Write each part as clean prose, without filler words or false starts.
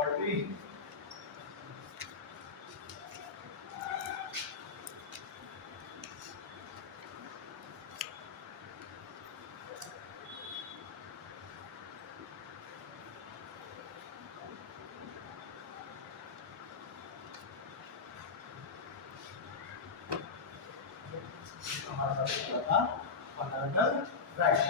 40 हमारा fundamental rights.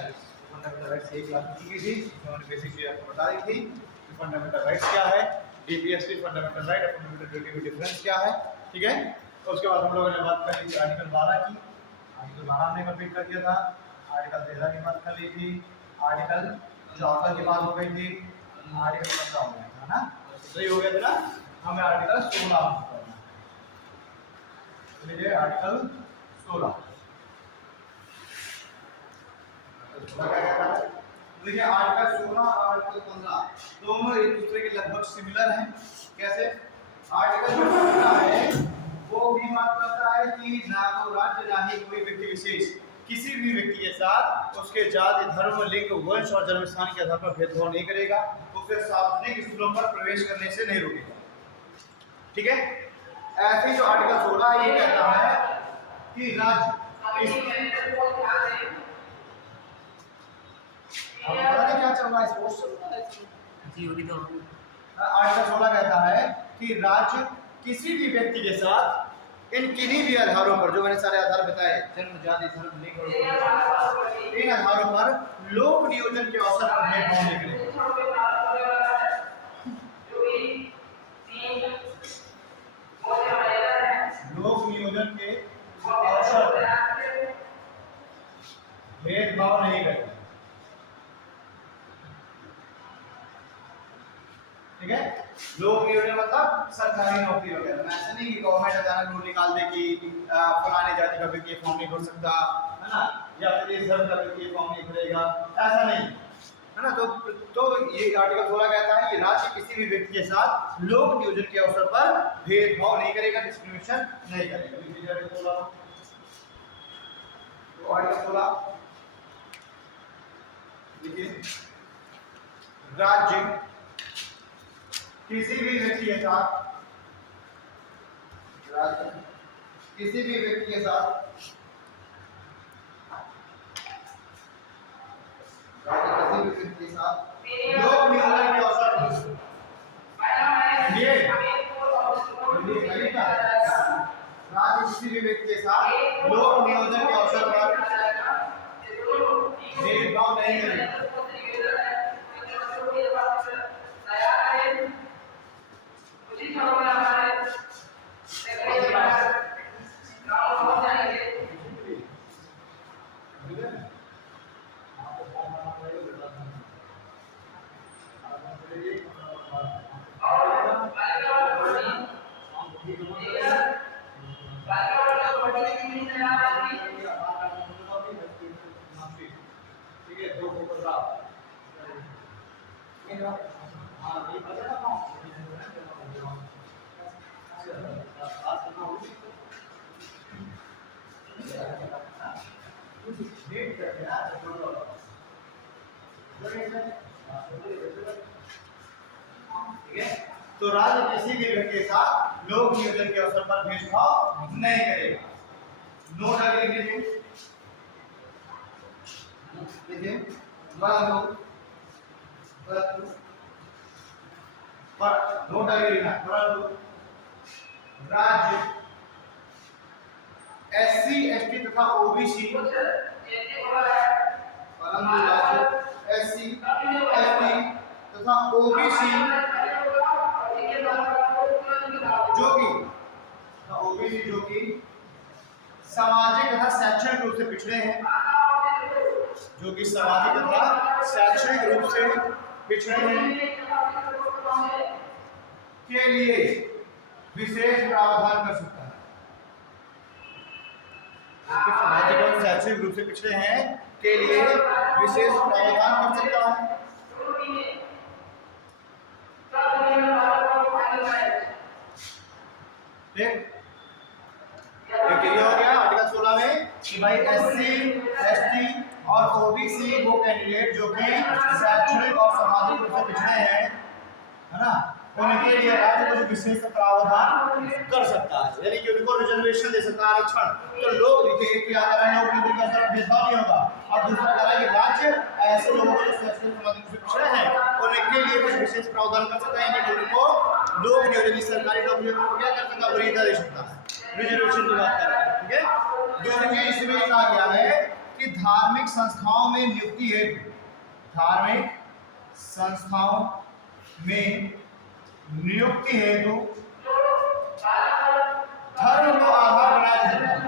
Fundamental rights एक class की थी, हमने बेसिक चीज आपको बता दी थी कि फंडामेंटल राइट्स क्या है, डीपीएसटी फंडामेंटल राइट और फंडामेंटल ड्यूटी में डिफरेंस क्या है। ठीक है, तो उसके बाद हम लोगों ने बात कर ली थी आर्टिकल 12 की। आर्टिकल 12 हमने कंप्लीट कर दिया था। आर्टिकल 13 की बात कर ली थी। आर्टिकल 14 की बात हो गई थी। आर्टिकल 15 हो गया था ना, सही हो गया था ना। हमें आर्टिकल 16 करना है। आर्टिकल 16 देखिए आर्टिकल 16 और आर्टिकल 15 दोनों एक दूसरे के लगभग सिमिलर हैं। कैसे? आर्टिकल 16 है वो भी बात करता है कि ना तो राज्य ना ही कोई व्यक्ति विशेष किसी भी व्यक्ति के साथ उसके जाति, धर्म, लिंग, वंश और जन्म स्थान के आधार पर भेदभाव नहीं करेगा, उसे सार्वजनिक स्थलों पर प्रवेश करने से नहीं रोकेगा। ठीक है, ऐसे ही जो आर्टिकल 16 ये कहता है कि राज्य पता नहीं क्या चल रहा है स्पोर्ट्स जी होगी तो आर्टिकल 16 कहता है कि राज्य किसी भी व्यक्ति के साथ इन किन्हीं भी आधारों पर, जो मैंने सारे आधार बताए, जन्म, जाति, धर्म, लिंग और इन आधारों पर लोक नियोजन के अवसर पर भेदभाव नहीं करेगा। लोक नियोजन के अवसर पर भेदभाव नहीं करेगा। ठीक है, लोक नियोजन मतलब सरकारी नौकरी वगैरह। ऐसा नहीं कि गवर्नमेंट अचानक रूल निकाल दे कि फलाने जाति का व्यक्ति फॉर्म नहीं भर सकता, है ना, या फिर इस धर्म का व्यक्ति फॉर्म नहीं भरेगा, ऐसा नहीं है ना। तो ये आर्टिकल 16 कहता है कि राज्य किसी भी व्यक्ति के साथ लोक नियोजन के अवसर पर भेदभाव नहीं करेगा, डिस्क्रिमिनेशन नहीं करेगा। तो आर्टिकल 16 देखिए, राज्य किसी भी व्यक्ति के साथ किसी भी व्यक्ति के साथ लोक नियोजन के अवसर पर राज्य किसी भी व्यक्ति के साथ लोक नियोजन के अवसर पर भेदभाव नहीं करेगा। तो राज्य किसी भी व्यक्ति के साथ लोक नियोजन के अवसर पर भेदभाव नहीं करेगा। नोट आगे लीजिए, देखिए नोट आगे लिखना, परंतु राज्य एससी, एसटी तथा ओबीसी, परंतु राज्य एससी, एसटी तथा ओबीसी जो कि सामाजिक तथा शैक्षणिक रूप से पिछड़े हैं, जो कि सामाजिक तथा शैक्षणिक रूप से पिछड़े हैं, के लिए विशेष प्रावधान कर सकता है। सामाजिक और शैक्षणिक रूप से पिछड़े हैं के लिए विशेष प्रावधान कर सकता है। ठीक, हो गया आर्टिकल 16 में कि भाई एससी, एसटी और ओबीसी वो कैंडिडेट जो कि शैक्षणिक और सामाजिक रूप से पिछड़े हैं, है ना, उनके लिए राज्य कुछ विशेष प्रावधान कर सकता है, यानी कि उनको रिजर्वेशन दे सकता है, आरक्षण। तो लोग देखिए एक याद रहा है, नौकरी का तरफ भेदभाव नहीं होगा। और दूसरा कह रहा है कि राज्य ऐसे लोगों को जो सेक्सुअल समाज से पिछड़े हैं उनके लिए कुछ विशेष प्रावधान कर सकता है, यानी कि उनको लोग नियोजित सरकारी नौकरियों को क्या कर सकता है, वरीयता दे सकता है, रिजर्वेशन की बात कर रहा है। ठीक है। दूसरी चीज इसमें कहा गया है कि धार्मिक संस्थाओं में नियुक्ति हेतु, धार्मिक संस्थाओं में नियुक्ति हेतु धर्म को आधार बनाया जा सकता है,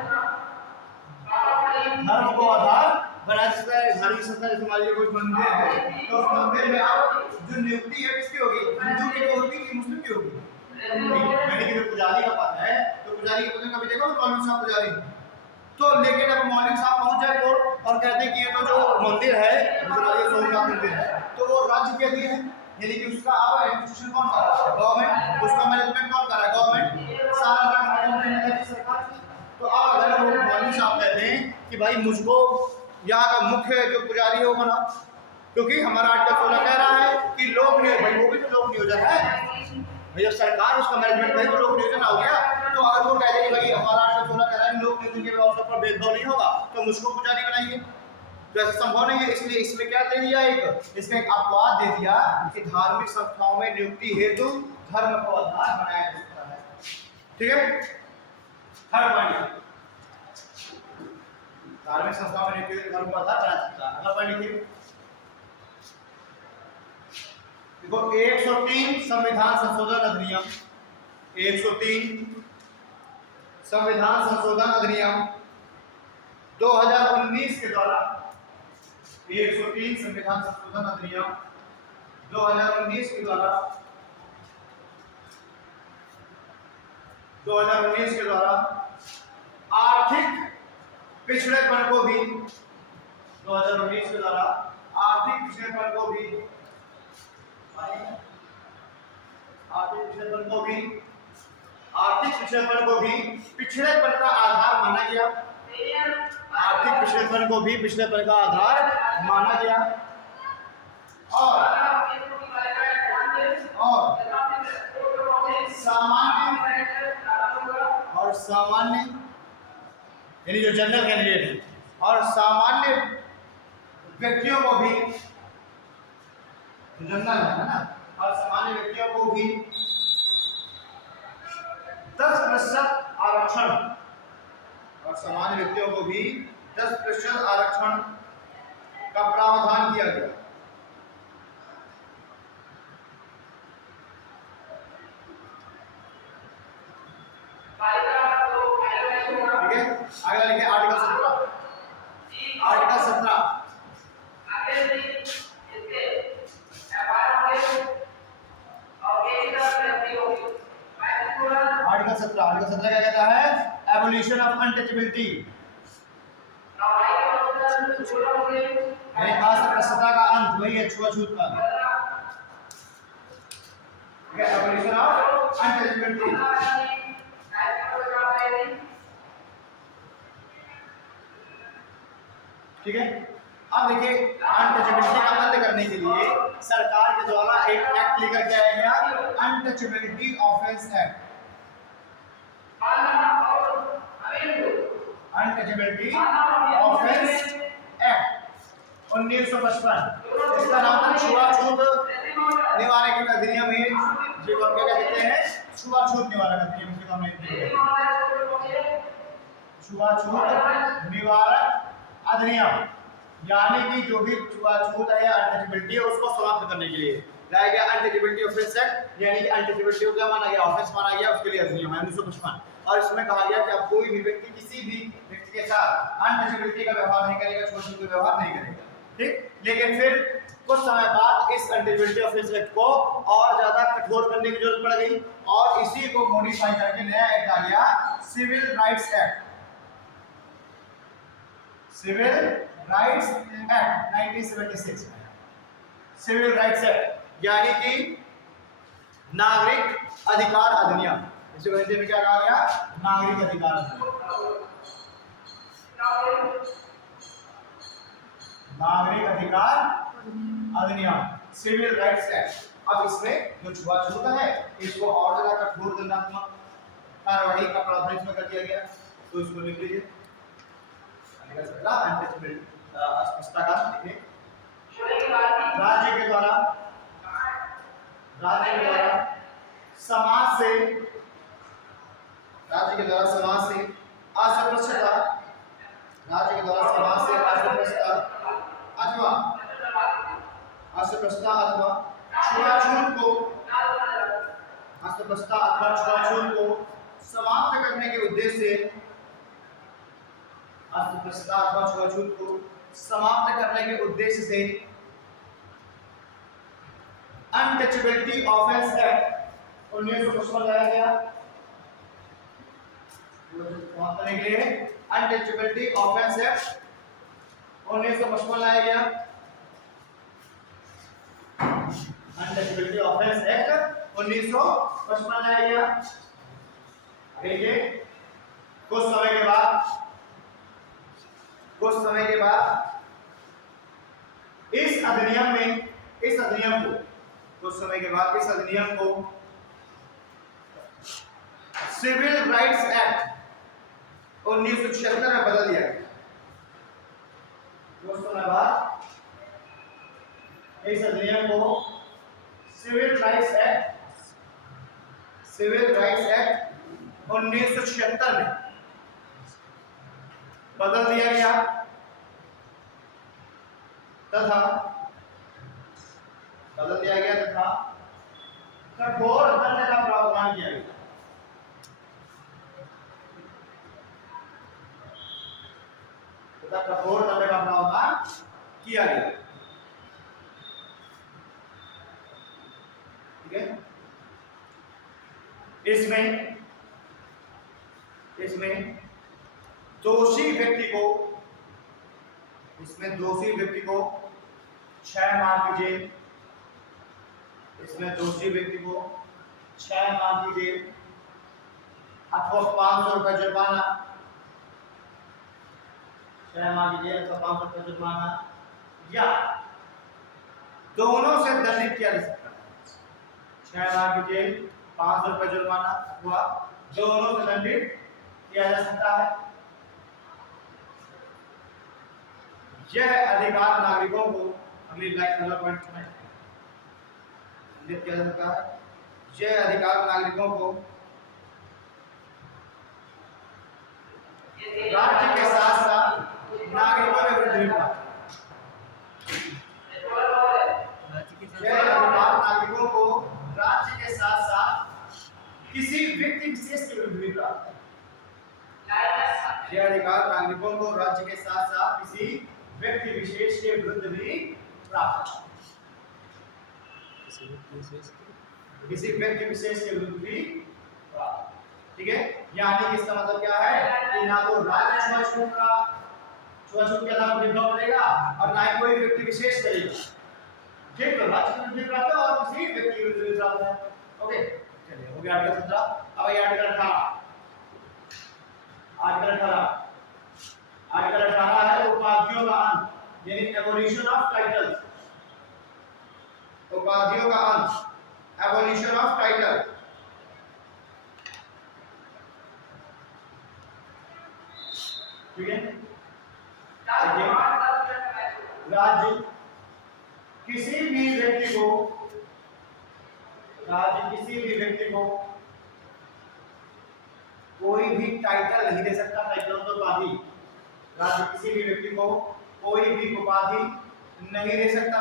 धर्म को आधार बनाया जा सकता है। धार्मिक संस्था जैसे मान लीजिए कोई मंदिर है, तो उस मंदिर में अब जो नियुक्ति है किसकी होगी, हिंदू की होगी कि मुस्लिम की होगी, यानी कि जो पुजारी का पद है, तो पुजारी के पद में कभी देखो मौलवी साहब पुजारी, तो लेकिन अब मौलवी साहब पहुंच जाए कोर्ट और कहते हैं कि ये तो जो मंदिर है, जैसे सोमनाथ मंदिर है, तो वो राज्य के लिए है, यानी कि उसका अब एडमिनिस्ट्रेशन कौन कर रहा है, गवर्नमेंट, उसका मैनेजमेंट कौन कर रहा है, गवर्नमेंट, सारा काम सरकार। तो अब अगर वो मौलवी साहब कहते हैं कि भाई मुझको यहाँ का मुख्य जो पुजारी है वो बना, क्योंकि हमारा आर्टिकल 16 कह रहा है कि लोग भाई वो भी तो लोग नियोजन है, भैया सरकार उसका मैनेजमेंट करे तो लोग नियोजन हो गया। तो अगर वो कह दे भाई हमारा आर्टिकल 16 कह रहा है लोग नियोजन के व्यवस्था पर भेदभाव नहीं होगा, तो मुझको पुजारी बनाइए, तो ऐसा संभव नहीं है। इसलिए इसमें क्या दे दिया, एक इसमें एक अपवाद दे दिया कि धार्मिक संस्थाओं में नियुक्ति हेतु धर्म को आधार बनाया जा सकता है। ठीक है, थर्ड पॉइंट, धार्मिक संस्थाओं में नियुक्ति धर्म को आधार बनाया जा सकता है। अगला पॉइंट देखिए, देखो 103 संविधान संशोधन अधिनियम, 103 संविधान संशोधन अधिनियम 2019 के द्वारा, 103 संविधान संशोधन अधिनियम 2019 के द्वारा, 2019 के द्वारा आर्थिक पिछड़ेपन को भी, 2019 के द्वारा आर्थिक पिछड़ेपन को भी, आर्थिक पिछड़ेपन को भी, आर्थिक पिछड़ेपन को भी पिछड़ेपन का आधार माना गया, आर्थिक पिछड़ेपन को भी पिछड़ेपन का आधार माना गया। और सामान्य यानी जो जनरल कैंडिडेट है, और सामान्य व्यक्तियों को भी, जनरल है ना, और सामान्य व्यक्तियों को भी 10% आरक्षण, और सामान्य व्यक्तियों को भी 10% आरक्षण का प्रावधान किया गया। ठीक है, आगे लिखे आर्टिकल 17, आर्टिकल 17 आर्टिकल 17, आर्टिकल 17 क्या कहता है, एबोलिशन ऑफ अनटचेबिलिटी, यानी अस्पृश्यता का अंत, वही है छुआछूत का, एबोलिशन ऑफ अनटचेबिलिटी। ठीक है, अब देखिए अनटचेबिलिटी का अंत करने के लिए सरकार के द्वारा एक एक्ट लेकर के आया गया, untouchability offence act, untouchability offence act 1955। इसका नाम था छुआछूत निवारक अधिनियम है, जो हम क्या कहते हैं, छुआछूत निवारक अधिनियम, जिसको हमने छुआछूत निवारक अधिनियम, यानी कि जो भी छुआछूत है या अनटचेबिलिटी है उसको समाप्त करने के लिए लाया गया अनटचेबिलिटी ऑफेंस एक्ट, यानी कि अनटचेबिलिटी को क्या माना गया, ऑफेंस माना गया, उसके लिए अधिनियम है 1955। और इसमें कहा गया कि अब कोई भी व्यक्ति किसी भी व्यक्ति के साथ अनटचेबिलिटी का व्यवहार नहीं करेगा, छुआछूत का व्यवहार नहीं करेगा। ठीक, लेकिन फिर कुछ समय बाद इस अनटचेबिलिटी ऑफेंस एक्ट को और ज्यादा कठोर करने की जरूरत पड़ गई, और इसी को मॉडिफाई करके नया एक्ट आ गया, civil rights act, civil rights act 1976, civil rights act, यानी कि नागरिक अधिकार अधिनियम, इसे हिंदी में क्या कहा गया, नागरिक अधिकार अधिनियम, नागरिक अधिकार अधिनियम, सिविल राइट्स एक्ट। अब इसमें जो छुआछूत है इसको और ज्यादा कठोर दंडात्मक कार्यवाही का प्रावधान इसमें कर दिया गया, तो इसको लिख लीजिए। अस्पष्टता का लिखिए, राज्य के द्वारा समाज से अस्पृश्यता, राज्य के द्वारा समाज से अस्पृश्यता अथवा छुआछूत को समाप्त करने के उद्देश्य से, अस्पृश्यता अथवा छुआछूत को समाप्त करने के उद्देश्य से अनटचेबिलिटी ऑफेंस एक्ट 1955 लाया गया। करने के लिए अनटचेबिलिटी ऑफेंस एक्ट 1955 लाया गया। अनटचेबिलिटी ऑफेंस एक्ट 1955 लाया गया। देखिए कुछ समय के बाद इस अधिनियम को सिविल राइट्स एक्ट 1976 में बदल दिया गया। कुछ समय बाद इस अधिनियम को सिविल राइट्स एक्ट 1976 में बदल दिया गया तथा कठोर दंड का प्रावधान किया गया। कठोर दंड का प्रावधान किया गया। ठीक है, इसमें दोषी व्यक्ति को 6 माह की जेल, अथवा 500 रुपये जुर्माना, 6 माह की जेल अथवा 500 रुपये जुर्माना या दोनों से दंडित किया जा सकता है। 6 माह की जेल, 500 रुपये जुर्माना अथवा दोनों से दंडित किया जा सकता है। यह अधिकार नागरिकों को, अगली लाइन अगला पॉइंट में किया जा सकता है। यह अधिकार नागरिकों को राज्य के साथ साथ नागरिकों में वृद्धि प्राप्त, यह अधिकार नागरिकों को राज्य के साथ साथ किसी व्यक्ति विशेष के विरुद्ध भी प्राप्त है। यह अधिकार नागरिकों को राज्य के साथ साथ किसी व्यक्ति विशेष के विरुद्ध भी प्राप्त है। किसी व्यक्ति विशेष के विरुद्ध भी प्राप्त। ठीक है, यानी कि इसका मतलब क्या है कि ना तो राज्य छुआछूत के नाम भेदभाव करेगा और ना ही कोई व्यक्ति विशेष करेगा। ठीक, तो राज्य के विरुद्ध प्राप्त है और किसी व्यक्ति के विरुद्ध भी प्राप्त है। ओके, चलिए हो गया आर्टिकल 17। अब ये आर्टिकल 18 है उपाधियों का अंत, यानी एबोलिशन ऑफ टाइटल्स। उपाधियों का अंत, एबोलिशन ऑफ टाइटल। ठीक है, राज्य किसी भी व्यक्ति को कोई भी टाइटल नहीं दे सकता। टाइटल तो उपाधि, राज्य किसी भी व्यक्ति को कोई भी उपाधि नहीं दे सकता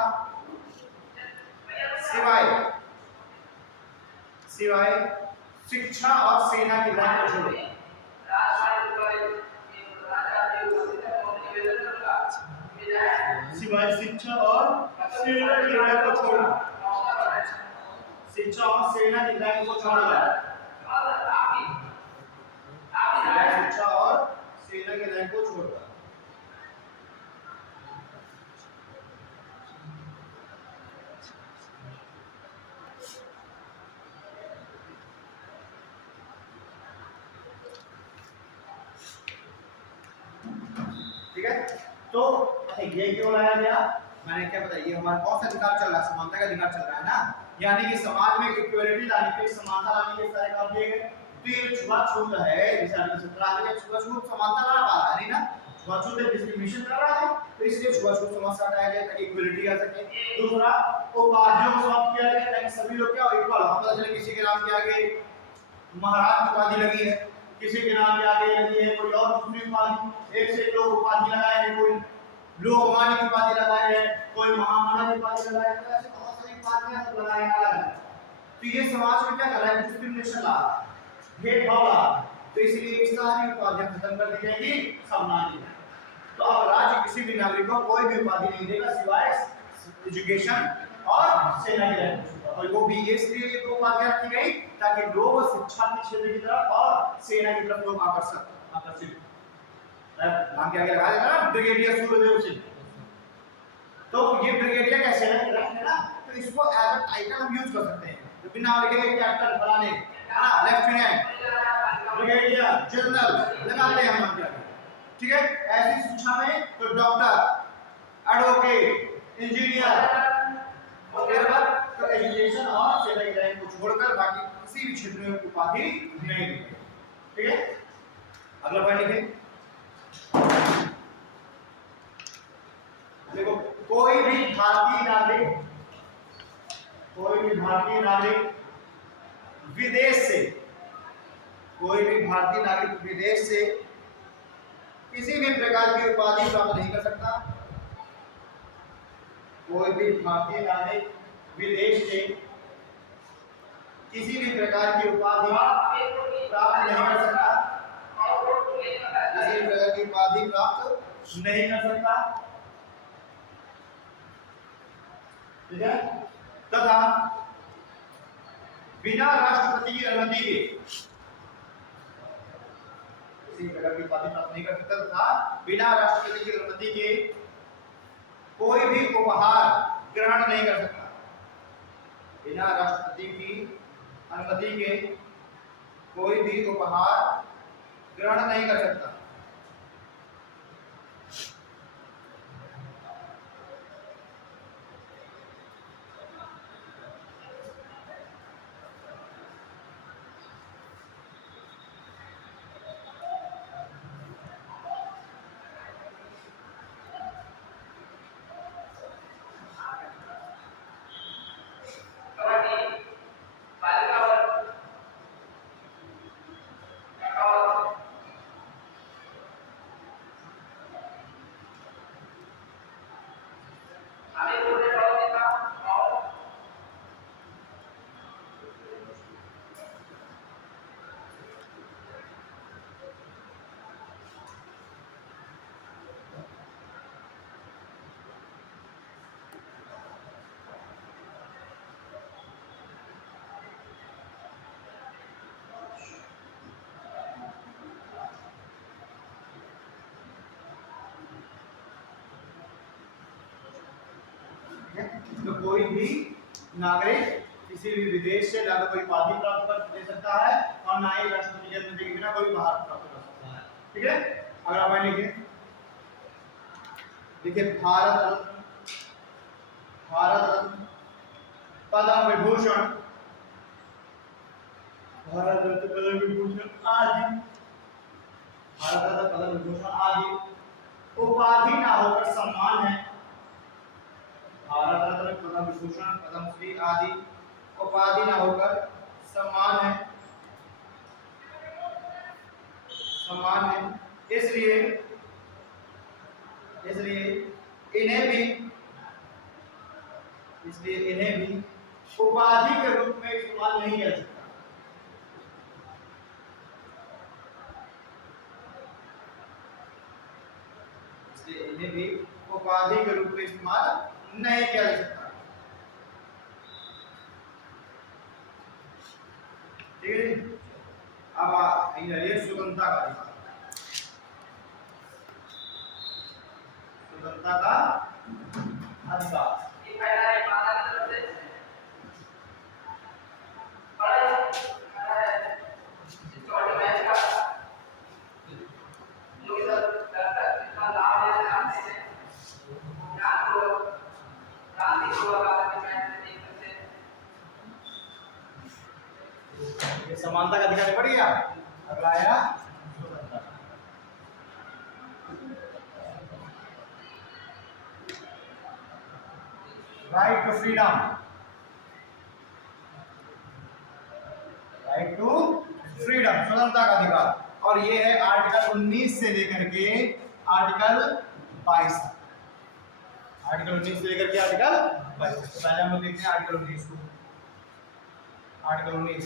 सिवाय शिक्षा और सेना की लाइन को छोड़, सिवाय शिक्षा और सेना की लाइन को छोड़, शिक्षा और सेना की लाइन को छोड़ना, शिक्षा और सेना की लाइन को छोड़ना। ठीक है, तो ये क्यों लाया गया, मैंने क्या बताया, ये हमारा कौन सा अधिकार चल रहा है, समानता का अधिकार चल रहा है ना। यानी कि समाज में इक्वलिटी लाने के, समानता लाने के सारे काम किए गए। तो ये छुआछूत है, जैसे आर्टिकल 17 में छुआछूत समानता ला पा रहा है नहीं ना, छुआछूत डिस्क्रिमिनेशन कर रहा है, तो इसलिए छुआछूत समाज हटाया गया ताकि इक्वलिटी आ सके। दूसरा, उपाधियों को समाप्त किया गया ताकि सभी लोग क्या इक्वल हो, पता चले किसी के नाम के आगे महाराज की उपाधि लगी है, किसी के नाम के आगे लगी है कोई और दूसरी उपाधि, एक से दो उपाधि लगाए हैं, कोई लोकमान्य की उपाधि लगाए हैं, कोई महामना की उपाधि लगाए हैं, ऐसे बहुत सारी उपाधियां लगाए हैं अलग। तो ये समाज में क्या कर रहा है, डिस्क्रिमिनेशन ला रहा है, भेदभाव ला रहा है। तो इसलिए इस सारी उपाधियां खत्म कर दी जाएंगी, समानी। तो अब राज्य किसी भी नागरिक को कोई भी उपाधि नहीं देगा सिवाय एजुकेशन और सेना की रैंक, और वो भी इसलिए तो उपाधियां रखी गई ताकि लोग शिक्षा के क्षेत्र की तरफ और सेना की तरफ लोग आकर्षित। नाम क्या लगाया जाएगा ना, ब्रिगेडियर सूर्यदेव सिंह। तो ये ब्रिगेडियर कैसे है ना, तो इसको एज अ टाइटल हम यूज कर सकते हैं, तो बिना लिखे कैप्टन फलाने है ना, लेफ्टिनेंट, ब्रिगेडियर, जनरल लगाते हैं हम क्या, ठीक है। ऐसी शिक्षा में तो डॉक्टर, एडवोकेट, इंजीनियर और फिर तो एजुकेशन और सेना की रैंक को छोड़कर बाकी किसी भी क्षेत्र में उपाधि नहीं मिलेगी, ठीक है। अगला पॉइंट लिखें, देखो कोई भी भारतीय नागरिक विदेश से, कोई भी भारतीय नागरिक विदेश से किसी भी प्रकार की उपाधि प्राप्त नहीं कर सकता, कोई भी भारतीय नागरिक विदेश से किसी भी प्रकार की उपाधि प्राप्त नहीं कर सकता, किसी भी प्रकार की उपाधि प्राप्त नहीं कर सकता, ठीक है। तथा बिना राष्ट्रपति की अनुमति के किसी प्रकार की उपाधि प्राप्त नहीं कर सकता, तथा बिना राष्ट्रपति की अनुमति के कोई भी उपहार ग्रहण नहीं कर सकता, बिना राष्ट्रपति की अनुमति के कोई भी उपहार ग्रहण नहीं कर सकता। तो कोई भी नागरिक किसी भी विदेश से ना तो कोई उपाधि प्राप्त कर दे सकता है और ना ही राष्ट्रपति की अनुमति के बिना कोई उपहार प्राप्त कर सकता है, ठीक है। अगला पॉइंट लिखिए, देखिए भारत रत्न, पद्म विभूषण, भारत रत्न, पद्म विभूषण आदि, भारत रत्न, पद्म विभूषण आदि उपाधि ना होकर सम्मान है, भारत रत्न, पद्म विभूषण, पद्मश्री आदि उपाधि ना होकर सम्मान है, इसलिए इन्हें भी उपाधि के रूप में इस्तेमाल नहीं किया सकता, इसलिए इन्हें भी उपाधि के रूप में इस्तेमाल नहीं किया जा सकता, ठीक है। अब आइए स्वतंत्रता का अधिकार, स्वतंत्रता का अधिकार, समानता का अधिकार बढ़ गया। अगला आया स्वतंत्रता। Right to freedom, right to freedom, स्वतंत्रता का अधिकार। और ये है आर्टिकल 19 से लेकर के आर्टिकल 22 तक। आर्टिकल 19 से लेकर के आर्टिकल 22। तो पहले हम लोग देखते हैं आर्टिकल 19 को। आर्टिकल 19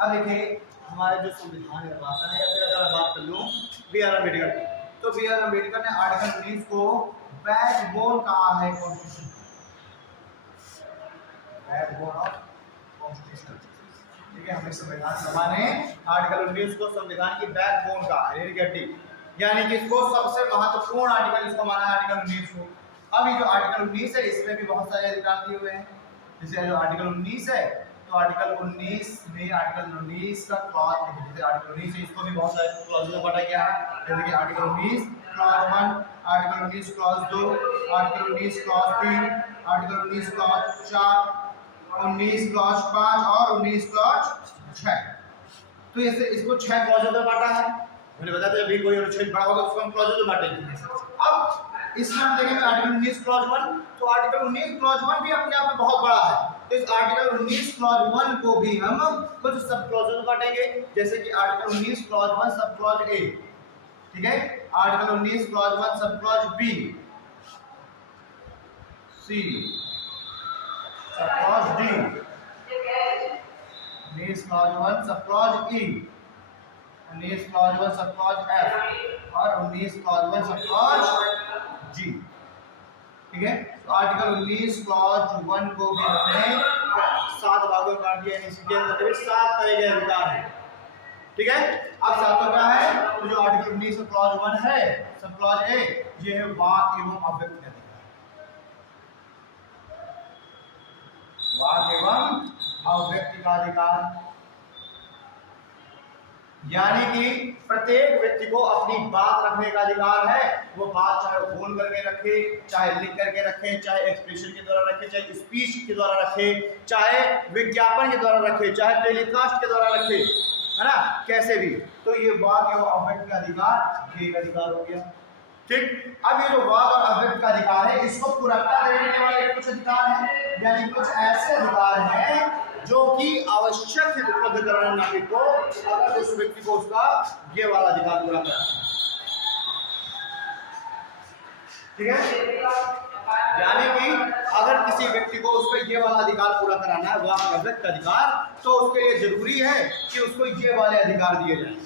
अब देखिए हमारे जो संविधान निर्माता है, या फिर अगर बात कर लूं बी आर अम्बेडकर की, तो बी आर अम्बेडकर ने आर्टिकल 19 को बैकबोन कहा है कॉन्स्टिट्यूशन, बैकबोन ऑफ कॉन्स्टिट्यूशन। ठीक है, हमें संविधान सभा ने आर्टिकल 19 को संविधान की बैकबोन कहा है, रीढ़ की हड्डी, यानी कि इसको सबसे महत्वपूर्ण आर्टिकल इसको माना है आर्टिकल 19 को। अब ये जो आर्टिकल 19 है इसमें भी बहुत सारे अधिकार दिए हुए हैं। जैसे जो आर्टिकल 19 है तो आर्टिकल 19 में आर्टिकल 19 का क्लॉज, जैसे आर्टिकल 19 है इसको भी बहुत सारे क्लॉज में बांटा गया है। जैसे कि article 19 clause 1, article 19 clause 2, article 19 clause 3, article 19 clause 4, 19 clause 5 और 19 क्लॉज 6। तो ऐसे इसको 6 क्लॉज में बांटा है। मैंने बताया था अभी कोई अनुच्छेद बड़ा होगा उसको हम क्लॉज में बांटेंगे। अब इसमें हम देखेंगे आर्टिकल 19 क्लॉज 1, तो आर्टिकल 19 क्लॉज 1 भी अपने आप में बहुत बड़ा है। तो इस आर्टिकल 19 क्लॉज 1 को भी हम कुछ सब क्लॉज में बांटेंगे। जैसे कि article 19 clause 1 sub clause A, ठीक है, article 19 clause 1 sub clause B, सी, sub clause D, 19 clause 1 sub clause ई, 19 क्लॉज 1 सब क्लॉज एफ और 19 क्लॉज 1 सब क्लॉज जी। ठीक है, तो आर्टिकल 19 क्लॉज 1 को भी हमने 7 भागों में बांट दिया है। इसके अंदर भी 7 तरह के अधिकार हैं। ठीक है, अब सातों क्या है, तो जो आर्टिकल 19 क्लॉज 1 है सब क्लॉज ए, ये है वाक एवं अव्यक्त अधिकार, वाक एवं अव्यक्त का अधिकार, यानी कि प्रत्येक व्यक्ति को अपनी बात रखने का अधिकार है। वो बात चाहे फोन करके रखे, चाहे लिख करके रखे, चाहे एक्सप्रेशन के द्वारा रखे, चाहे स्पीच के द्वारा रखे, चाहे विज्ञापन के द्वारा रखे, चाहे टेलीकास्ट के द्वारा रखे, है ना, कैसे भी। तो ये वाक एवं अव्यक्त का अधिकार एक अधिकार हो गया। ठीक, अब ये जो वाक और अव्यक्त का अधिकार है इसको पूर्णता देने वाले कुछ अधिकार हैं, यानी कुछ ऐसे अधिकार हैं जो कि आवश्यक है उपलब्ध कराने नागरिक को, अगर उस व्यक्ति को उसका ये वाला अधिकार पूरा करना है। ठीक है, यानी कि अगर किसी व्यक्ति को उसका ये वाला अधिकार पूरा कराना है, वाक अव्यक्त अधिकार, तो उसके लिए जरूरी है कि उसको ये वाले अधिकार दिए जाएं।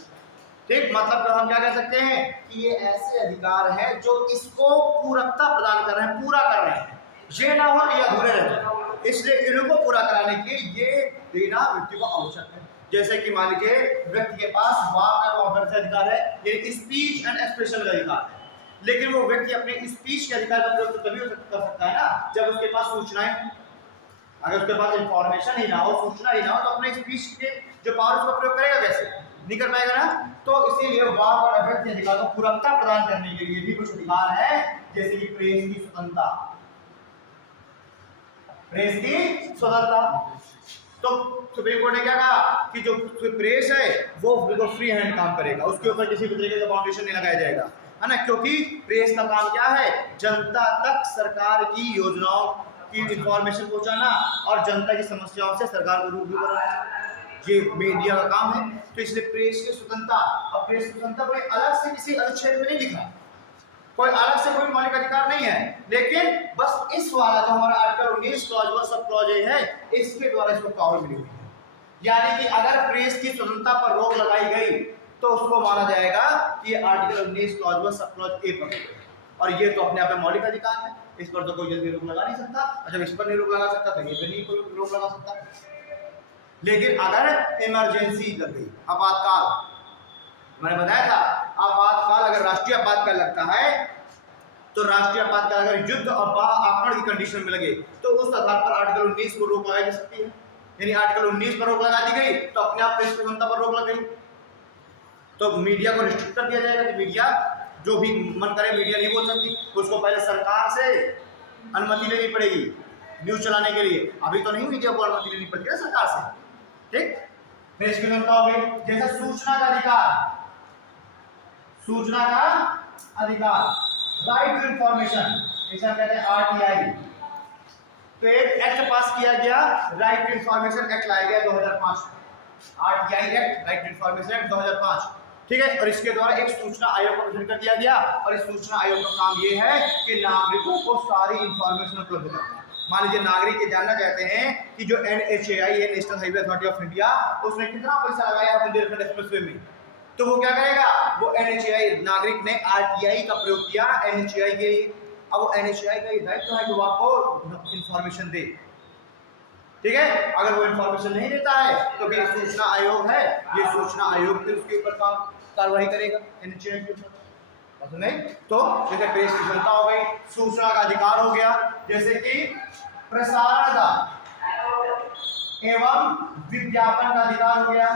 ठीक, मतलब हम क्या कह सकते हैं कि ये ऐसे अधिकार हैं जो इसको पूरकता प्रदान कर रहे हैं, पूरा कर रहे हैं, ये ना हो तो ये अधूरे रह जाए, इसलिए इनको पूरा कराने के ये देना व्यक्ति को आवश्यक है। जैसे कि मान लीजिए व्यक्ति के पास वाक और अव्यक्त अधिकार है, ये स्पीच एंड एक्सप्रेशन का अधिकार है, लेकिन वो व्यक्ति अपने स्पीच के अधिकार का प्रयोग तभी कर सकता है ना जब उसके पास सूचनाएं, अगर उसके पास इंफॉर्मेशन ही ना हो, सूचना ही ना हो, तो अपने स्पीच के जो पावर उसका प्रयोग करेगा कैसे, नहीं कर पाएगा ना। तो इसीलिए वाक और अव्यक्त अधिकार को पूरकता प्रदान करने के लिए भी कुछ अधिकार है, जैसे कि प्रेस की स्वतंत्रता, प्रेस की स्वतंत्रता। तो सुप्रीम कोर्ट ने क्या कहा कि जो प्रेस है वो बिल्कुल फ्री हैंड काम करेगा, उसके ऊपर किसी भी तरीके का बाउंडेशन नहीं लगाया जाएगा, है ना, क्योंकि प्रेस का काम क्या है, जनता तक सरकार की योजनाओं की इंफॉर्मेशन पहुंचाना और जनता की समस्याओं से सरकार को रूबरू कराना, ये मीडिया का काम है। तो इसलिए प्रेस की स्वतंत्रता, और प्रेस की स्वतंत्रता कोई अलग से किसी अनुच्छेद में नहीं लिखा, कोई अलग से कोई मौलिक अधिकार नहीं है, लेकिन बस इस वाला जो हमारा article 19 clause 1 sub clause A है, इसके द्वारा इसको पावर मिली हुई है। यानी कि अगर प्रेस की स्वतंत्रता पर रोक लगाई गई तो उसको माना जाएगा कि ये article 19 clause 1 sub clause A पर, और ये तो अपने आप में मौलिक अधिकार है, इस पर तो कोई जल्दी रोक लगा नहीं सकता, और जब इस पर नहीं रोक लगा सकता तो ये पे नहीं कोई रोक लगा सकता। लेकिन अगर इमरजेंसी लग गई, आपातकाल, मैंने बताया था आपातकाल, अगर राष्ट्रीय आपातकाल लगता है तो राष्ट्रीय आपातकाल अगर युद्ध और बाह्य आक्रमण की कंडीशन में लगे तो उस आधार पर आर्टिकल 19 को रोक लगाई जा सकती है। यानी आर्टिकल 19 पर रोक लगा दी गई तो अपने आप प्रेस की स्वतंत्रता पर रोक लग गई, तो मीडिया को रिस्ट्रिक्ट कर दिया जाएगा कि मीडिया जो भी मन करे मीडिया नहीं बोल सकती, उसको पहले सरकार से अनुमति लेनी पड़ेगी न्यूज चलाने के लिए। अभी तो नहीं मीडिया को अनुमति लेनी पड़ती है सरकार से, ठीक। बेसिक का हो गई, जैसे सूचना का अधिकार, सूचना का अधिकार, राइट टू इंफॉर्मेशन, इसे हम कहते हैं आरटीआई। तो एक एक्ट पास किया गया, राइट टू इंफॉर्मेशन एक्ट लाया गया 2005, RTI act, right to information act 2005, ठीक है। और इसके द्वारा एक सूचना आयोग का गठन कर दिया गया, और इस सूचना आयोग का काम ये है कि नागरिकों को सारी इंफॉर्मेशन उपलब्ध कराना। मान लीजिए नागरिक ये जानना चाहते हैं कि जो NHAI है, national highway authority of India, उसने कितना पैसा लगाया बुंदेलखंड एक्सप्रेसवे में, तो वो क्या करेगा, वो NHAI, नागरिक ने RTI का प्रयोग किया NHAI के लिए। अब वो NHAI का ये दायित्व है कि वो आपको इंफॉर्मेशन दे, ठीक है। अगर वो इंफॉर्मेशन नहीं देता है तो फिर सूचना आयोग है, ये सूचना आयोग फिर उसके ऊपर कार्रवाई करेगा NHAI के ऊपर, नहीं तो जैसे प्रेस की क्षमता हो गई, सूचना का अधिकार हो गया, जैसे कि प्रसारण का एवं विज्ञापन का अधिकार हो गया,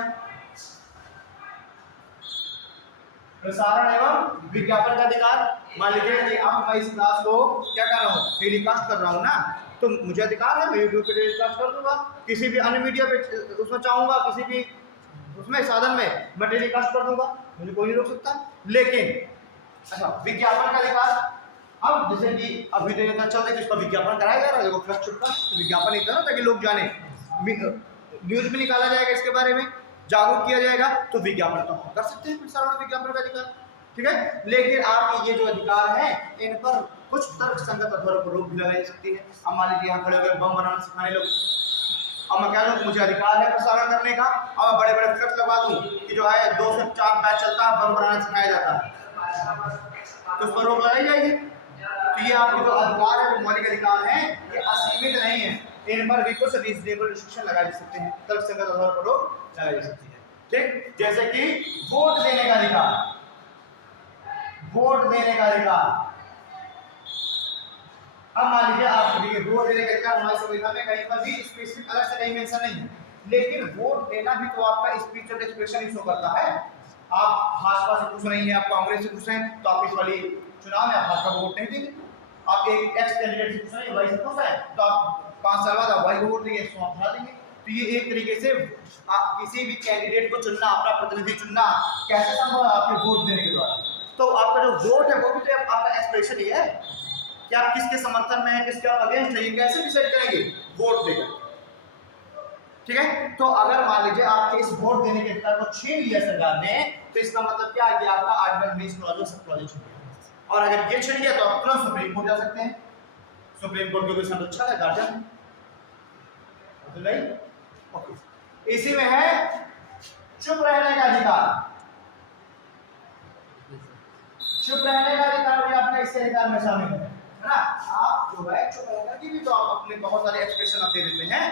प्रसारण एवं विज्ञापन का अधिकार। मान लीजिए कि अब मैं इस क्लास को क्या कर रहा हूँ, टेलीकास्ट कर रहा हूँ ना, तो मुझे अधिकार है, मैं यूट्यूब पे टेलीकास्ट कर दूंगा, किसी भी अन्य मीडिया पे उसमें चाहूंगा, किसी भी उसमें साधन में मैं टेलीकास्ट कर दूंगा, मुझे कोई नहीं रोक सकता। लेकिन अच्छा, विज्ञापन का अधिकार, अब जैसे कि अभी तो इतना चलता है कि इसका विज्ञापन कराया जा रहा है, देखो फ्लक्स चुपका, तो विज्ञापन इतना ना ताकि लोग जाने, न्यूज में निकाला जाएगा इसके बारे में, जागरूक किया जाएगा, तो विज्ञापन तो हम कर सकते हैं, प्रसारण विज्ञापन का अधिकार, ठीक है। लेकिन आपके ये जो अधिकार है, इन पर कुछ तर्क संगत आधारों पर रोक भी लगाई सकती है। अब मान लीजिए यहाँ खड़े होकर बम बनाना सिखाने लोग, अब मैं कह दूं मुझे अधिकार है प्रसारण करने का, और बड़े बड़े फ्लक्स लगवा दूं कि जो है 2 से 4 बैच चलता है, बम बनाना सिखाया जाता है, तो उस पर रोक लगाई जाएगी। तो ये आपके जो अधिकार है, जो मौलिक अधिकार हैं, ये असीमित नहीं है, इन पर भी कुछ रीजनेबल रिस्ट्रिक्शन लगाए जा सकते हैं, तर्क संगत आधार पर रोक लगाई जा सकती है, ठीक। जैसे कि वोट देने का अधिकार, वोट देने का अधिकार, अब मान लीजिए आप वोट देने का अधिकार हमारे संविधान में कहीं पर भी स्पेसिफिक अलग से कहीं मेंशन नहीं है, लेकिन वोट देना भी तो आपका स्पीच और एक्सप्रेशन ही शो करता है। आप भाजपा से खुश नहीं है, आप कांग्रेस से खुश हैं, तो आप इस वाली चुनाव में आप भाजपा को वोट नहीं देंगे। आप एक एक्स कैंडिडेट से खुश नहीं, वाई से खुश हैं, तो आप 5 साल बाद आप वाई को वोट देंगे, इसको आप हटा देंगे। तो ये एक तरीके से आप किसी भी कैंडिडेट को चुनना, अपना प्रतिनिधि चुनना कैसे संभव है, आपके वोट देने के द्वारा। तो आपका जो वोट है वो भी तो आपका एक्सप्रेशन ही है कि आप किसके समर्थन में है, किसके आप अगेंस्ट है, ये कैसे डिसाइड करेंगे, वोट देकर, ठीक है। तो अगर मान लीजिए आपके इस वोट देने के अधिकार को छीन लिया सरकार ने, तो इसका मतलब क्या है कि आपका आर्टिकल 19 क्लॉज सब क्लॉज छीन लिया, और अगर ये छीन लिया तो आप तुरंत सुप्रीम कोर्ट जा सकते हैं। सुप्रीम कोर्ट क्योंकि संरक्षक है, गार्जियन तो नहीं, ओके। इसी में है चुप रहने का अधिकार, चुप रहने का अधिकार भी आपका इस अधिकार में शामिल है ना। आप जो है चुप रहकर के भी तो आप अपने बहुत सारे एक्सप्रेशन आप दे देते हैं,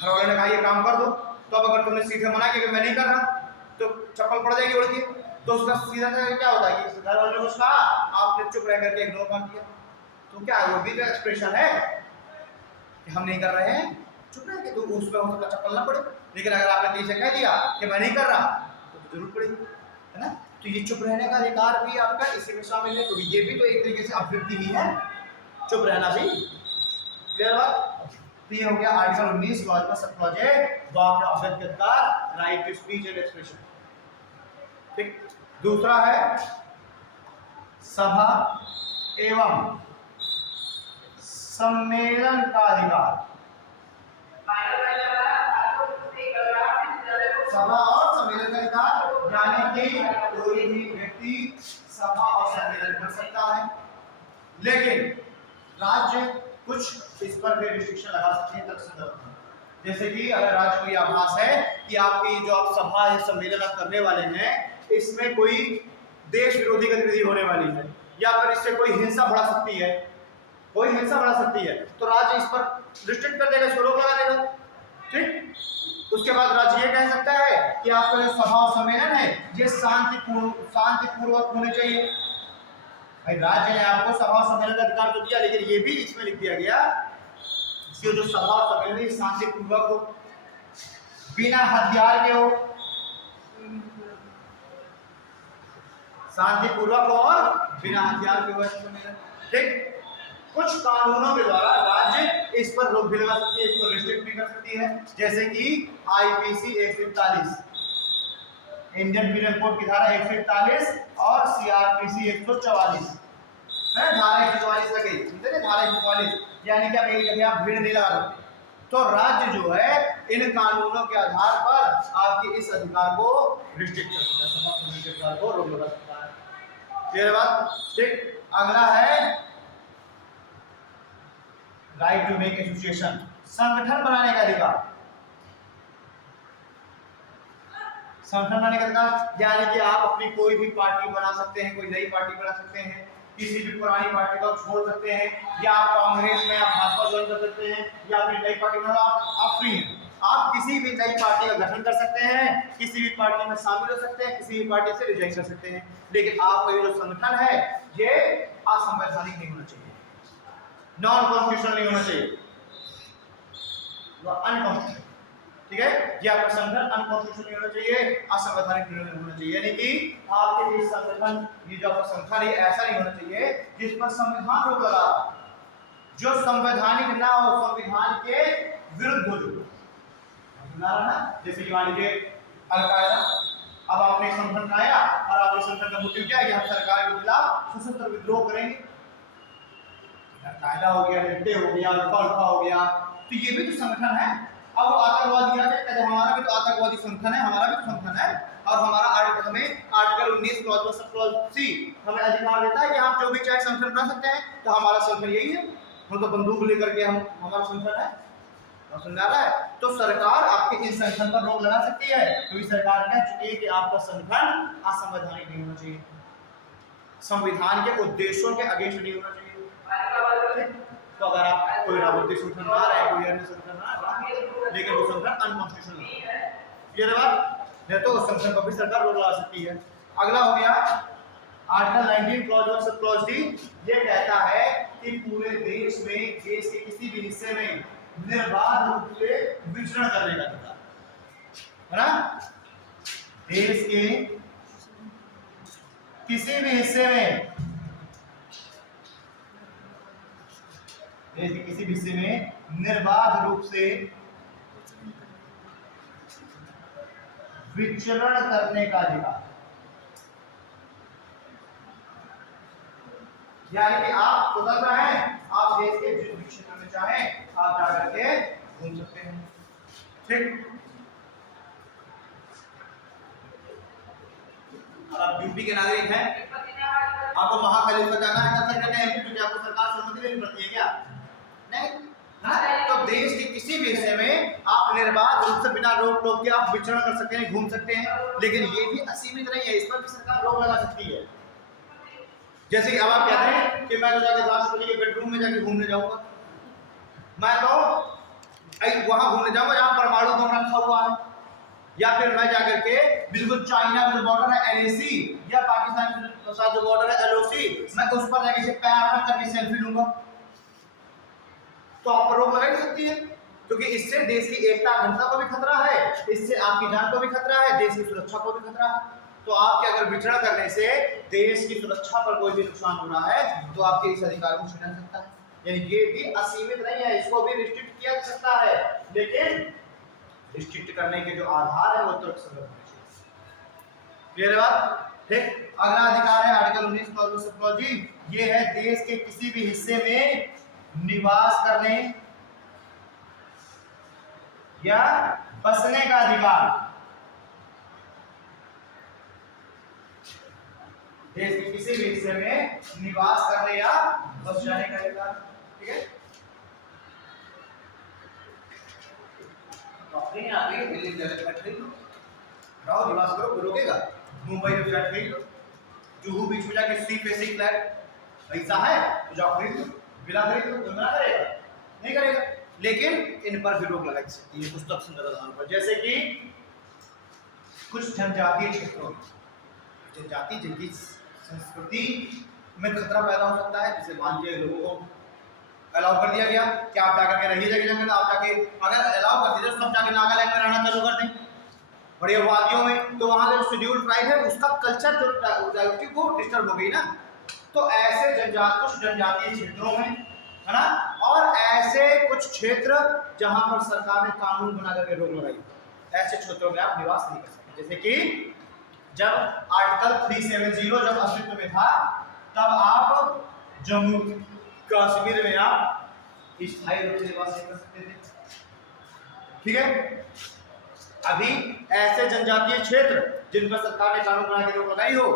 घर वाले ने कहा ये काम कर दो, तो अब अगर तुमने सीधे मना किया कि मैं नहीं कर रहा, तो चप्पल पड़ जाएगी उड़ के, तो उसका सीधा क्या होता है कि घर वाले ने कुछ कहा, आपने चुप रह करके इग्नोर कर दिया, तो क्या वो भी तो एक्सप्रेशन है कि हम नहीं कर रहे हैं, चुप रह के, तो उसमें हो सकता चप्पल ना पड़े। लेकिन अगर आपने किसी से कह दिया कि मैं नहीं कर रहा, तो जरूर पड़ेगी, है ना। तो ये चुप रहने का अधिकार भी आपका इसी में शामिल है, तो ये भी तो एक तरीके से अभिव्यक्ति ही है, चुप रहना भी, क्लियर बात। तो ये हो गया आर्टिकल 19 क्लॉज का सब क्लॉज है, वो आपका अभिव्यक्ति अधिकार, right to speech and expression, ठीक। दूसरा है सभा एवं सम्मेलन का अधिकार, सभा और सम्मेलन का अधिकार, यानी कि कोई भी व्यक्ति सभा और सम्मेलन कर सकता है, लेकिन राज्य कुछ इस पर भी रिस्ट्रिक्शन लगा सकते हैं, तर्क संगत। जैसे कि अगर राज्य को यह आभास है कि आपकी जो आप सभा या सम्मेलन आप करने वाले हैं, इसमें कोई देश विरोधी गतिविधि होने वाली है, या फिर इससे कोई हिंसा बढ़ा सकती है, कोई हिंसा बढ़ा सकती है, तो राज्य इस पर रिस्ट्रिक्ट कर देगा, इसको रोक लगा देगा, ठीक। उसके बाद राज्य ये कह सकता है कि आपका जो सभा और सम्मेलन है ये शांतिपूर्वक होने चाहिए। भाई राज्य ने आपको सभा और सम्मेलन का अधिकार तो दिया, लेकिन ये भी इसमें लिख दिया गया कि जो सभा और सम्मेलन शांतिपूर्वक हो, बिना हथियार के हो, शांतिपूर्वक हो और बिना हथियार के हो, ठीक। कुछ कानूनों के द्वारा राज्य इस पर रोक भी लगा सकती है, इसको रिस्ट्रिक्ट भी कर सकती है, जैसे कि आईपीसी 141, इंडियन पीनल कोड की धारा 141 और सीआरपीसी 144 है, धारा 144 लगी, ठीक है, धारा 144, यानी कि आप एक जगह आप भीड़ नहीं लगा सकते। तो राज्य जो है इन कानूनों के आधार पर आपके इस अधिकार को रिस्ट्रिक्ट कर सकता है, समाज के अधिकार को रोक लगा सकता है। क्लियर बात? ठीक। अगला है राइट टू मेक एसोसिएशन, संगठन बनाने का अधिकार। संगठन बनाने का अधिकार यानी कि आप अपनी कोई भी पार्टी बना सकते हैं, कोई नई पार्टी बना सकते हैं, किसी भी पुरानी पार्टी को छोड़ सकते हैं, या आप कांग्रेस में आप भाजपा ज्वाइन कर सकते हैं, या फिर नई पार्टी बना, आप फ्री हैं। आप किसी भी नई पार्टी का गठन कर सकते हैं, किसी भी पार्टी में शामिल हो सकते हैं, किसी भी पार्टी से रिजाइन कर सकते हैं, लेकिन आपका ये जो संगठन है ये असंवैधानिक नहीं होना चाहिए, नॉन कॉन्स्टिट्यूशनल नहीं होना चाहिए, अनकॉन्स्टिट्यूशनल। ठीक है, ये आपका संगठन अनकॉन्स्टिट्यूशनल नहीं होना चाहिए, असंवैधानिक नहीं होना चाहिए, यानी कि आपके इस संगठन, ये जो आपका संगठन है ऐसा नहीं होना चाहिए जिस पर संविधान रोक लगा, जो संवैधानिक ना हो, संविधान के विरुद्ध हो, ना, जैसे कि मान लीजिए अलकायदा, अब आपने संगठन बनाया और आपके संगठन का मोटिव क्या है कि हम सरकार के खिलाफ सशस्त्र विद्रोह करेंगे, अलकायदा हो गया, नेटे हो गया, अल्फा हो गया, तो ये भी तो संगठन है। अब वो आतंकवादी क्या कहते हैं, हमारा भी तो आतंकवादी संगठन है, हमारा भी तो संगठन है, और हमारा आर्टिकल 19 क्लॉज क्लॉज सी हमें अधिकार देता है कि हम जो भी चाहे संगठन बना सकते हैं, तो हमारा संगठन यही है, हम तो बंदूक लेकर के हम हमारा संगठन है, समझा रहा है। तो सरकार आपके इस संगठन पर रोक लगा सकती है, क्योंकि सरकार कह चुकी है कि आपका संगठन असंवैधानिक नहीं होना चाहिए, संविधान के उद्देश्यों के अगेंस्ट नहीं होना चाहिए। तो अगर आप कोई राजनीतिक संगठन बना रहे हैं, कोई अन्य संगठन बना रहे हैं, लेकिन वो संगठन अनकॉन्स्टिट्यूशनल है, ये बात है, तो उस संगठन पर भी सरकार रोक लगा सकती है। अगला हो गया article 19 clause 1 sub clause D, ये कहता है कि पूरे देश में, देश के किसी भी हिस्से में निर्बाध रूप से विचरण करने का अधिकार है ना, देश के किसी भी हिस्से में, देश के किसी भी हिस्से में निर्बाध रूप से विचरण करने का अधिकार, यानी कि आप स्वतंत्र हैं, आप देश के जिस भी क्षेत्र में चाहें आप जाकर के घूम सकते हैं। ठीक, आप यूपी के नागरिक हैं, आपको महाकाली में जाना है, दर्शन करने एमपी, आपको सरकार सम्मति देनी पड़ती है क्या? नहीं, हाँ? तो देश के किसी भी हिस्से में आप निर्बाध रूप से बिना रोक टोक के आप विचरण कर सकते हैं, घूम सकते हैं, लेकिन ये भी असीमित नहीं है, इस पर भी सरकार रोक लगा सकती है। जैसे कि अब आप कहते हैं कि मैं तो जाकर राष्ट्रपति के बेडरूम में जाके घूमने जाऊंगा, मैं तो वहां घूमने जाऊंगा जहां परमाणु बम रखा हुआ है, या फिर मैं जाकर के बिल्कुल चाइना में जो बॉर्डर है एलएसी, या पाकिस्तान के साथ जो बॉर्डर है एलओसी, मैं उस पर जाके पैर रख करके सेल्फी लूंगा, तो आप पर रोक लगा सकती है, क्योंकि इससे देश की एकता अखंडता को भी खतरा है, इससे आपकी जान को भी खतरा है, देश की सुरक्षा को भी खतरा है। तो आपके अगर विचरण करने से देश की सुरक्षा पर कोई भी नुकसान हो रहा है, तो आपके इस अधिकार को छीना सकता है, यानी ये भी असीमित नहीं है, इसको भी रिस्ट्रिक्ट किया जा सकता है, लेकिन रिस्ट्रिक्ट करने के जो आधार है वो तर्कसंगत होने चाहिए। क्लियर बात? ठीक, अगला अधिकार है आर्टिकल 19 क्लॉज जी, ये है देश के किसी भी हिस्से में निवास करने या बसने का अधिकार, देश के किसी भी हिस्से में निवास करने या बस जाने का अधिकार। ठीक है, अपने आ गई दिल्ली जगह खरीद लो, रहो निवास करो, रोकेगा, मुंबई में फ्लैट खरीद लो, जुहू बीच में जाके सी फेसिंग फ्लैट, पैसा है तो जाओ खरीद लो, बिना खरीद लो, कोई मना करेगा? नहीं करेगा, लेकिन इन पर भी रोक लगाई सकती है कुछ तर्कसंगत आधार पर, जैसे कि कुछ जनजातीय क्षेत्रों में, जनजाति जिनकी संस्कृति में खतरा पैदा हो सकता है, जैसे मान लीजिए लोगों को अलाउ कर दिया गया कि आप जाकर के रहिए जगह जगह, आप जाके अगर अलाउ कर दीजिए सब जाके नागालैंड में रहना चालू कर दें बड़े वादियों में, तो वहाँ जो शेड्यूल्ड ट्राइब है उसका कल्चर जो वो डिस्टर्ब हो गई ना। तो ऐसे कुछ जनजातीय क्षेत्रों में है ना। और ऐसे कुछ क्षेत्र जहां पर सरकार ने कानून बना करके रोक लगाई, ऐसे क्षेत्रों में आप निवास नहीं कर सकते। जैसे कि जब आर्टिकल 370 जब अस्तित्व में था, तब आप जम्मू कश्मीर में आप स्थायी रूप से निवास नहीं कर सकते थे, ठीक है। अभी ऐसे जनजातीय क्षेत्र जिन पर सरकार ने कानून बना के रोक लगाई हो,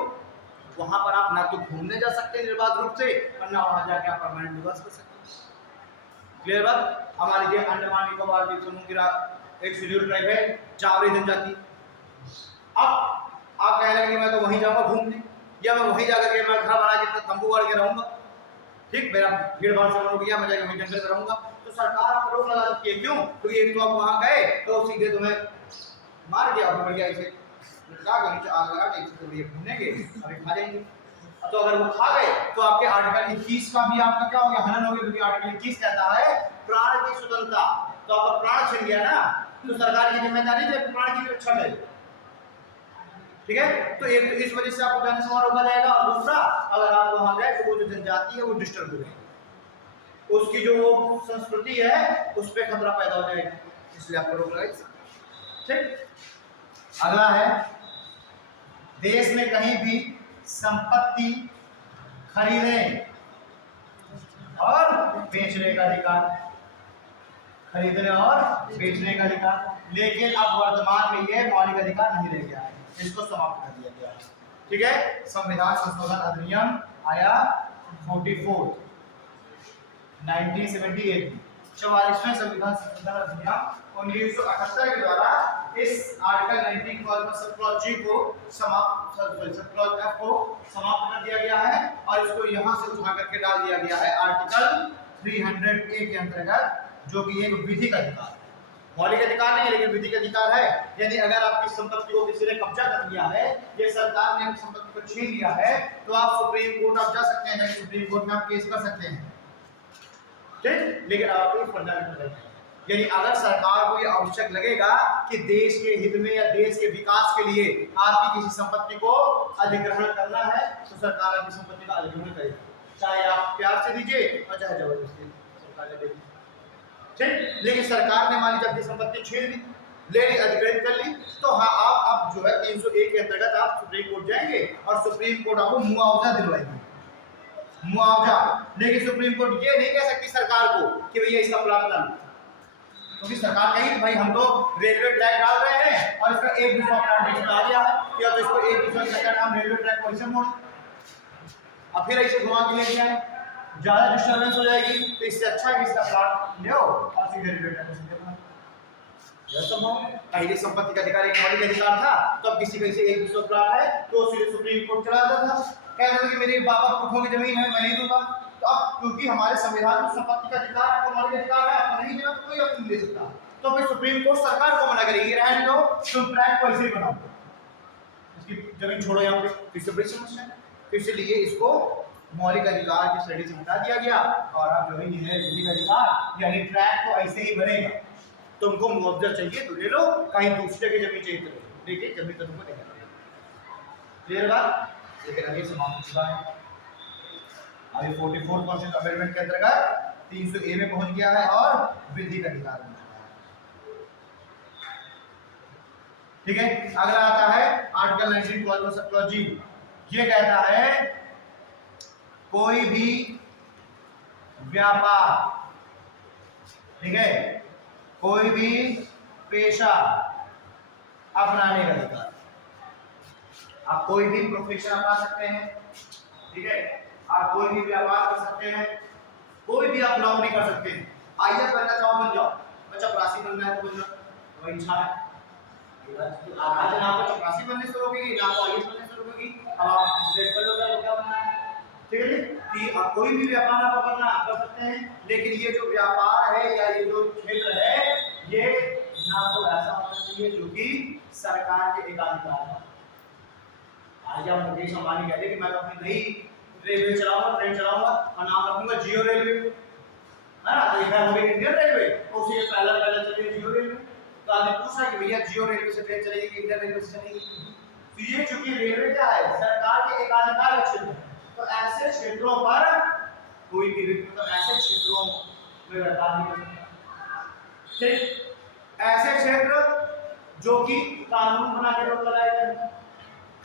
वहां पर आप ना तो घूमने जा सकते हैं निर्बाध रूप से, और ना वहां जाके आप परमानेंट निवास कर सकते हैं। क्लियर बात। हमारे ये अंडमान निकोबार द्वीप समूह की एक शेड्यूल ट्राइब है चावरी जनजाति। अब आप कह रहे हैं कि मैं तो वहीं जाऊंगा घूमने, या मैं वहीं जाकर के मैं घर बना के तंबू गाड़ के रहूंगा, ठीक, मेरा भीड़ भाड़ से हो गया, मैं जाकर वहीं जंगल में रहूंगा, तो सरकार आपको रोक लगा सकती है। क्यों? क्योंकि एक तो आप वहां गए तो सीधे तुम्हें मार दिया, बढ़िया ऐसे लटका के नीचे आग लगा के तो ये भूनेंगे अभी खा जाएंगे। तो अगर वो खा गए तो आपके आर्टिकल 21 का भी आपका क्या हो गया, हनन हो गया, क्योंकि आर्टिकल 21 कहता है प्राण की स्वतंत्रता। तो आपका प्राण छिन गया ना, तो सरकार की जिम्मेदारी है प्राण की रक्षा करे, ठीक है। तो एक तो इस वजह से आपको जाने से वहां रोका जाएगा, और दूसरा अगर आप वहां गए तो वो जो जनजाति है वो डिस्टर्ब हो जाएगी, उसकी जो संस्कृति है उस पर खतरा पैदा हो जाएगा, इसलिए आपको रोक लगाई। ठीक। अगला है देश में कहीं भी संपत्ति खरीदने और बेचने का अधिकार, खरीदने और बेचने का अधिकार। लेकिन अब वर्तमान में यह मौलिक अधिकार नहीं रह गया है, इसको समाप्त कर दिया गया है, ठीक है। संविधान संशोधन अधिनियम आया 44 1978 में, 44वें संविधान संशोधन अधिनियम 1978 के द्वारा इस आर्टिकल 19 सब क्लॉज जी को समाप्त, सब क्लॉज एफ को समाप्त कर दिया गया है, और इसको यहां से उठा करके डाल दिया गया है आर्टिकल 300A के अंतर्गत, जो कि एक विधिक अधिकार, मौलिक अधिकार नहीं है लेकिन विधिक अधिकार है। यानी अगर आपकी संपत्ति को किसी ने कब्जा कर लिया है, ये सरकार ने आपकी संपत्ति को छीन लिया है, तो आप सुप्रीम कोर्ट आप जा सकते हैं, सुप्रीम कोर्ट में आप केस कर सकते हैं, ठीक। लेकिन आपको फंडामेंटल राइट है, यानी अगर सरकार को ये आवश्यक लगेगा कि देश के हित में या देश के विकास के लिए आपकी किसी संपत्ति को अधिग्रहण करना है, तो सरकार आपकी संपत्ति का अधिग्रहण करेगी, चाहे आप प्यार से दीजिए और चाहे जबरदस्ती सरकार ने देगी, ठीक। लेकिन सरकार ने मान ली अपनी संपत्ति छीन ली, ले ली, अधिग्रहित कर ली, तो हाँ आप अब जो है 301 के अंतर्गत आप सुप्रीम कोर्ट जाएंगे और सुप्रीम कोर्ट आपको मुआवजा दिलवाएगी, मुआवजा। लेकिन सुप्रीम कोर्ट ये नहीं कह सकती सरकार को कि भैया इसका प्लाट ना लो, क्योंकि सरकार कहेगी भाई हम तो रेलवे ट्रैक डाल रहे हैं और इसका एक दूसरा प्लाट बीच में आ गया है, या तो इसको एक दूसरा चक्कर नाम रेलवे ट्रैक को ऐसे मोड़, अब फिर ऐसे घुमा के ले जाए, ज्यादा डिस्टर्बेंस हो जाएगी, तो इससे अच्छा है कि इसका प्लाट ले और सीधे रेलवे ट्रैक को सीधे बना। यह संभव पहले संपत्ति का अधिकार एक मौलिक अधिकार था, तो अब किसी का इसे एक दूसरा प्लाट है तो सीधे सुप्रीम कोर्ट चला जाता था, कह रहा था कि मेरे बाबा पुरखों की जमीन है मैं नहीं दूंगा। तो अब क्योंकि हमारे संविधान में संपत्ति का अधिकार आपको मौलिक अधिकार है, आपको नहीं देना तो कोई आपको नहीं दे सकता, तो फिर सुप्रीम कोर्ट सरकार को मना करेगी, रहने दो तुम ट्रैक को ऐसे ही बनाओ, इसकी जमीन छोड़ो यहाँ पे, इससे बड़ी समस्या है। तो इसलिए इसको मौलिक अधिकार की श्रेणी से हटा दिया गया, और अब जो है विधिक अधिकार, यानी ट्रैक तो ऐसे ही बनेगा, तुमको मुआवजा चाहिए तो ले लो, कहीं दूसरे की जमीन चाहिए तो लो, देखिए जमीन तो तुमको नहीं मिलेगी। क्लियर बात। लेकिन अभी समाप्त हो चुका है, अभी 44 परसेंट अमेंडमेंट के अंतर्गत 300A में पहुंच गया है और विधिक अधिकार में, ठीक है। अगला आता है आर्टिकल 19 क्लॉज सब क्लॉज जी, ये कहता है कोई भी व्यापार, ठीक है, कोई भी पेशा अपनाने का अधिकार, आप कोई भी प्रोफेशन अपना सकते हैं, ठीक है, आप कोई भी व्यापार कर सकते हैं, कोई भी आप नौकरी कर सकते हैं, आईएएस बनना चाहो बन जाओ, मैं चपरासी बनना है तो बन जाओ, वही इच्छा है, आज ना आपको चपरासी बनने से रोकेगी ना आपको आईएएस बनने से रोकेगी, अब आप डिसाइड कर लो क्या बनना है, ठीक है कि आप कोई भी व्यापार आप करना कर सकते हैं। लेकिन ये जो व्यापार है या ये जो क्षेत्र है, ये ना तो ऐसा होना चाहिए जो कि सरकार के एकाधिकार है। आज आप मुकेश अंबानी कहते हैं कि मैं तो अपनी नई रेलवे चलाऊंगा, ट्रेन चलाऊंगा और नाम रखूंगा जियो रेलवे, है ना, तो इधर हो गई इंडियन रेलवे, तो उसी पहला चलिए जियो रेलवे। तो आपने पूछा कि भैया जियो रेलवे से ट्रेन चलेगी कि इंडियन रेलवे से चलेगी, तो ये चूंकि रेलवे क्या है सरकार के एकाधिकार का क्षेत्र है, तो ऐसे क्षेत्रों पर कोई भी व्यक्ति मतलब ऐसे क्षेत्रों में व्यापार नहीं कर सकता। ठीक, ऐसे क्षेत्र जो कि कानून बना के रोक लगाए गए,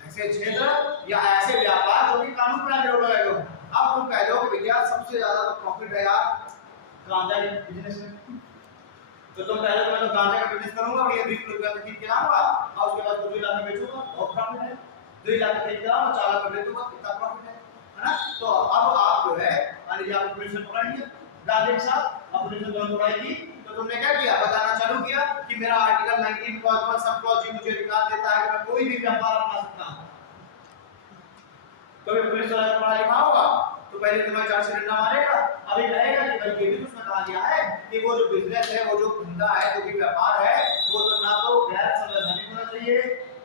ऐसे क्षेत्र या ऐसे व्यापार जो कि कानून बना के रोक लगाए गए। अब तुम कह दो कि भैया सबसे ज्यादा तो प्रॉफिट है यार गांजा बिजनेस में, तो तुम कह दो मैं तो गांजा का बिजनेस करूंगा और ये 20 रुपया तक खरीद के लाऊंगा और उसके बाद 2 लाख में बेचूंगा, बहुत प्रॉफिट है। 2 लाख खरीद के लाऊंगा 4 लाख में बेचूंगा, कितना प्रॉफिट है ना। तो अब आप जो है मान लीजिए आप ऑपरेशन पकड़ लिया गांजे के साथ, ऑपरेशन दोनों पकड़ाई की, तो तुमने क्या किया, बताना चालू किया कि मेरा आर्टिकल 19 क्लॉज 1 सब क्लॉज मुझे अधिकार देता है कि मैं कोई भी व्यापार अपना सकता हूं। तो पुलिस वाला पढ़ा लिखा होगा तो पहले तुम्हारे चार्ज से डंडा मारेगा, अभी कहेगा कि भाई ये भी उसने कहा दिया है कि वो जो बिजनेस है, वो जो धंधा है, जो भी व्यापार है, वो तो ना तो गैर संवैधानिक होना चाहिए,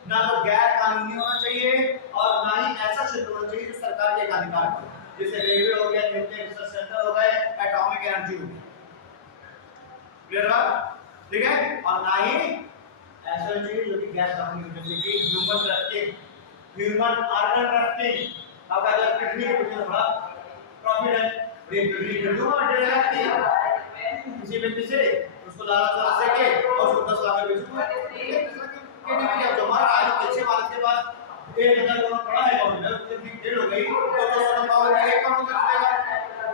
ना तो गैर कानूनी होना चाहिए, और ना ही ऐसा क्षेत्र होना चाहिए जो सरकार के अधिकार हो, जैसे रेलवे हो गया, न्यूक्लियर रिसर्च सेंटर हो गए, एटॉमिक एनर्जी हो गई। क्लियर बात, ठीक है। और ना ही ऐसा चाहिए जो कि गैर कानूनी, जैसे कि human trafficking, human organ trafficking. अब अगर किडनी के बिजनेस बड़ा प्रॉफिट है, ये किडनी खरीदूंगा मटेरियल लगती है किसी व्यक्ति से, उसको लालच वाला से के और उसको 10 लाख में बेचूंगा, किडनी में क्या जो हमारा आज पीछे वाले के पास 1000 करोड़ पड़ा है अकाउंट में, उसकी कितनी डेढ़ हो गई तो 10 करोड़ पावर में 1 करोड़ में देगा,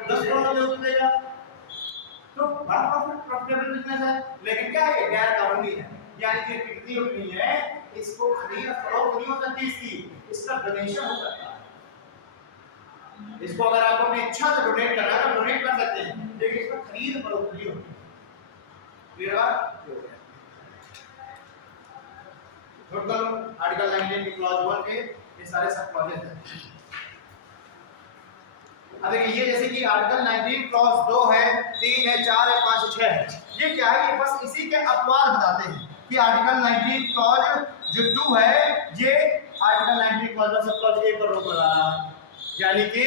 10 करोड़ में देगा, तो बड़ा प्रॉफिटेबल बिजनेस है। लेकिन क्या है, गैर कानूनी है, यानी कि किडनी उठनी है, इसको खरीद फरोख्त नहीं हो सकती, इसका डोनेशन हो सकता है। इसको अगर आप अपनी इच्छा से डोनेट करना है तो डोनेट कर सकते हैं, लेकिन इसका खरीद फरोख्त नहीं होती। क्लियर बात हो गया। नोट कर लो आर्टिकल 19 की क्लॉज 1 के ये सारे सब क्लॉजेस हैं। अब देखिए ये जैसे कि आर्टिकल 19 क्लॉज 2 है, 3 है, 4 है, 5 है, 6 है, ये क्या है, ये बस इसी के अपवाद बताते हैं कि आर्टिकल 19 क्लॉज जो 2 है ये आर्टिकल 19 क्लॉज सब क्लॉज 1 पर रोक लगा रहा है, यानी कि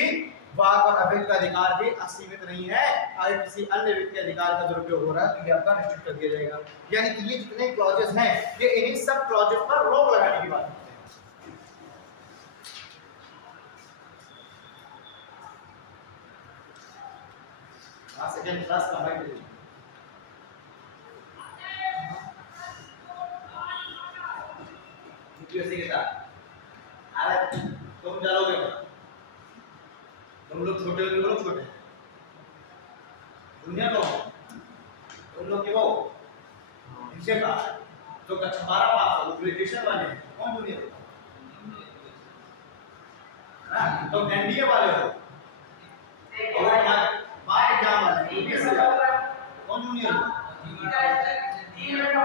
वाक और अभिव्यक्ति का अधिकार भी असीमित नहीं है, अगर किसी अन्य व्यक्ति के अधिकार का दुरुपयोग हो रहा है तो ये आपका रिस्ट्रिक्ट कर दिया जाएगा। यानी कि ये जितने क्लॉजेस हैं ये इन्हीं सब क्लॉजेस पर रोक लगाने की बात है। सेकंड क्लास कंबाइंड है, यूपीएससी के साथ अरे तुम चलोगे, तुम लोग छोटे हो, तुम लोग छोटे, दुनिया तो तुम लोग के वो पीछे का जो कक्षा 12 पास हो, ग्रेजुएशन वाले कौन दुनिया हो, तो एनडीए वाले हो, और मार एग्जाम वाले यूपीएससी कौन जूनियर हो,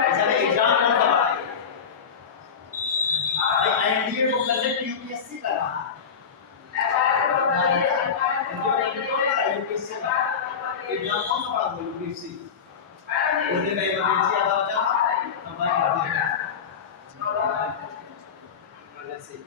ऐसा नहीं एग्जाम कौन सा है, एनडीए को कंडक्ट यूपीएससी कर रहा है, यूपीएससी एग्जाम कौन सा पढ़ा हो, यूपीएससी बोलने का इमरजेंसी आता बचा हमारे इमरजेंसी।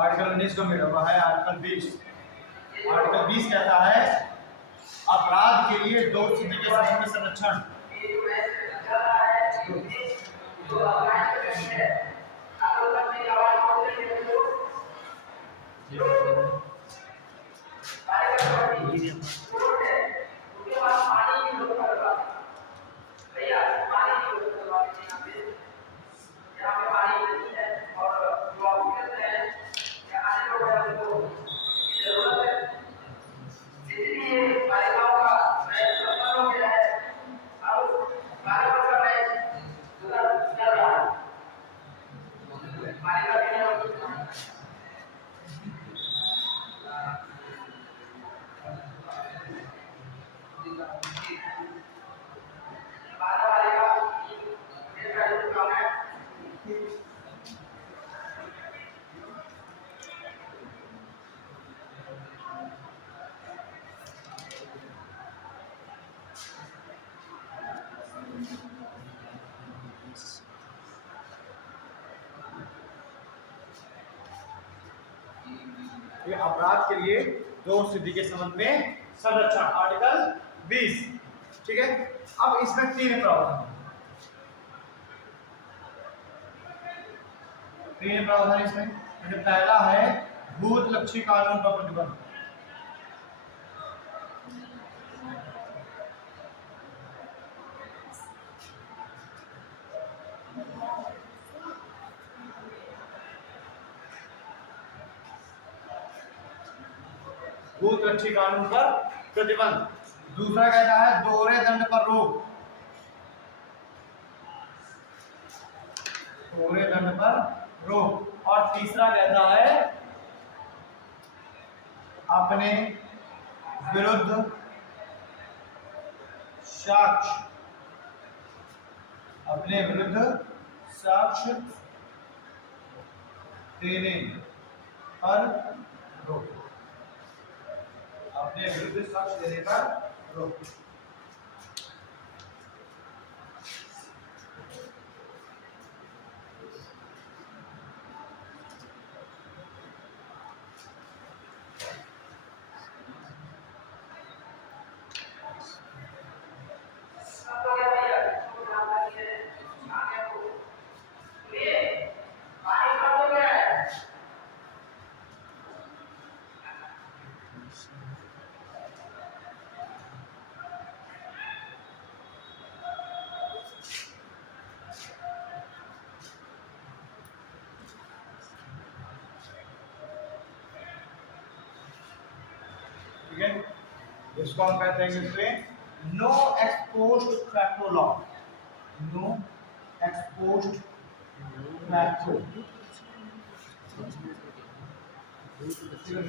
आर्टिकल 19 को मिला हुआ है आर्टिकल 20। आर्टिकल 20 कहता है अपराध के लिए दो स्थिति के संबंध में संरक्षण। ये अपराध के लिए दो स्थिति के संबंध में संरक्षण आर्टिकल 20। ठीक है, अब इसमें 3 प्रावधान। 3 प्रावधान इसमें। पहला है भूत लक्षी कानून का प्रतिबंध। भूत लक्षी कानून पर प्रतिबंध। दूसरा कहता है दोहरे दंड पर रोक। दोहरे दंड पर रोक। और तीसरा कहता है अपने विरुद्ध साक्ष्य। अपने विरुद्ध साक्ष्य देने पर रोक। अपने विरुद्ध साक्ष्य देने पर रोक। ठीक है, इसको हम कहते हैं इसमें no ex post facto law. No ex post facto.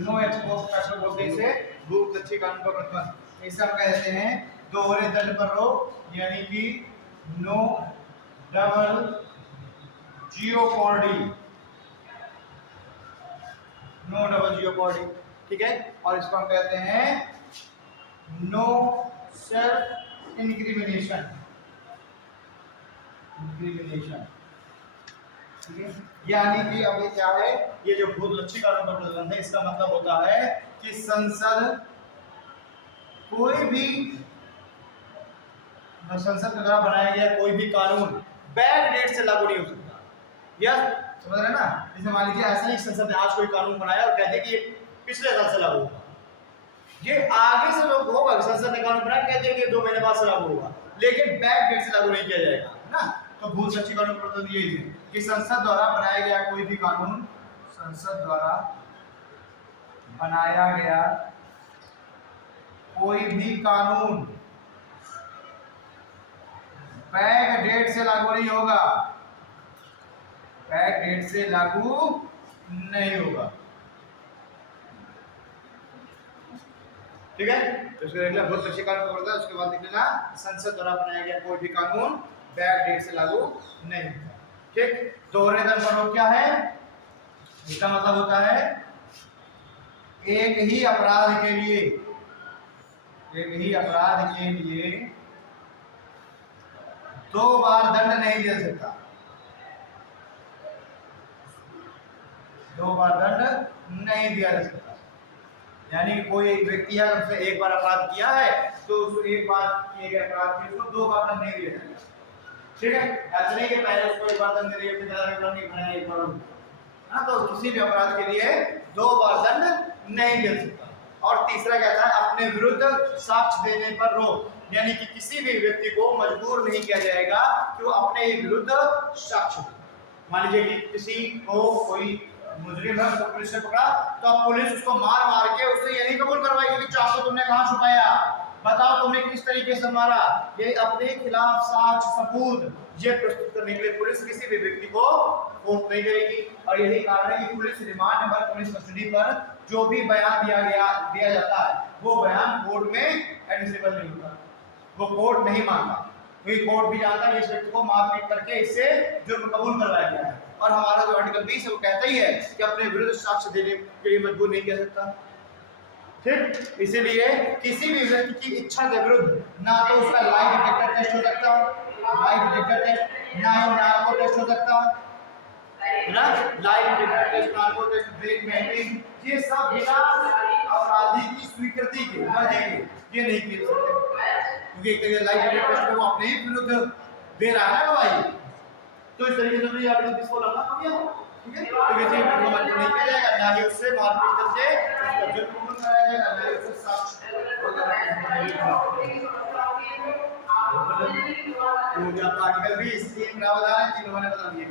No ex post facto बोलते हैं इसे भूत लक्षी कानून का प्रतिबंध। इसे हम कहते हैं दोहरे दंड पर रोक, यानी कि no double jeopardy. No double jeopardy. ठीक है, और इसको हम कहते हैं नो सेल्फ इंक्रिमिनेशन। इंक्रिमिनेशन। ठीक है, यानी कि अब ये क्या है, ये जो भूतलक्षी कानून का प्रतिबंध है, इसका मतलब होता है कि संसद कोई भी संसद के द्वारा बनाया गया कोई भी कानून बैक डेट से लागू नहीं हो सकता। यह समझ रहे हैं ना, जैसे मान लीजिए ऐसा ही संसद ने आज कोई कानून बनाया और कहते कि ये पिछले साल से लागू होगा, ये आगे से लोग होगा, संसद ने कानून बनाया कहते हैं कि 2 महीने बाद से लागू होगा, लेकिन बैक डेट से लागू नहीं किया जाएगा, है ना। तो भूतलक्षी कानून का मतलब यही है कि संसद द्वारा बनाया गया कोई भी कानून, संसद द्वारा बनाया गया कोई भी कानून बैक डेट से लागू नहीं होगा, बैक डेट से लागू नहीं होगा, ठीक है। तो इसको देख लेना, भूतलक्षी कानून का मतलब उसके बाद देख लेना, संसद द्वारा बनाया गया कोई भी कानून बैक डेट से लागू नहीं होता, ठीक। दोहरे दंड पर रोक क्या है, इसका मतलब होता है एक ही अपराध के लिए, एक ही अपराध के लिए 2 बार दंड नहीं दे सकता, 2 बार दंड नहीं दिया जा सकता। यानी कि कोई एक व्यक्ति है, उसने एक बार अपराध किया है तो उसको एक बार किए गए अपराध के उसको 2 बार दंड नहीं दिया जाएगा, ठीक है। ऐसा नहीं कि पहले उसको एक बार दंड दे दिया, फिर ज्यादा नहीं बनाया एक बार, हाँ। तो किसी भी अपराध के लिए 2 बार दंड नहीं दे सकता। और तीसरा कहता है अपने विरुद्ध साक्ष्य देने पर रोक, यानी कि किसी भी व्यक्ति को मजबूर नहीं किया जाएगा कि वो अपने विरुद्ध साक्ष्य दे। मान लीजिए कि किसी को कोई मुजरिम है, उसको पुलिस ने पकड़ा, तो अब पुलिस उसको मार मार के उससे ये नहीं कबूल करवाएगी कि चाकू तुमने कहाँ छुपाया, बताओ तुमने किस तरीके से मारा, ये अपने खिलाफ साक्ष्य सबूत ये प्रस्तुत करने के लिए पुलिस किसी भी व्यक्ति को कोर्ट नहीं करेगी। और यही कारण है कि पुलिस रिमांड पर, पुलिस कस्टडी पर जो भी बयान दिया जाता है वो बयान कोर्ट में एडमिसिबल नहीं होता, वो कोर्ट नहीं मानता, क्योंकि कोर्ट भी जानता है इस व्यक्ति को मारपीट करके इससे जुर्म कबूल करवाया गया है। और हमारा जो आर्टिकल 20 है वो कहता ही है कि अपने विरुद्ध साक्ष्य देने के लिए मजबूर नहीं किया सकता, ठीक। इसीलिए किसी भी व्यक्ति की इच्छा के विरुद्ध ना तो उसका लाइव डिटेक्टर टेस्ट हो सकता, लाइव डिटेक्टर टेस्ट, ना ही नार्को टेस्ट हो सकता, है ना। Lie detector test, narco test, brain mapping, ये सब बिना अपराधी की स्वीकृति के, मर्जी के ये नहीं किए सकते, क्योंकि लाइव डिटेक्टर टेस्ट में वो अपने ही विरुद्ध दे रहा है गवाही। तो इस तरीके से आप लोग इसको लगा हो गया, ठीक है। तो किसी भी को मजबूर नहीं किया जाएगा, ना ही उससे मारपीट करके उसका जुर्म कबूल कराया जाएगा, ना ही उससे साक्ष्य हो गया। तो आर्टिकल 20 3 प्रावधान है, 3 लोगों ने बता दिए।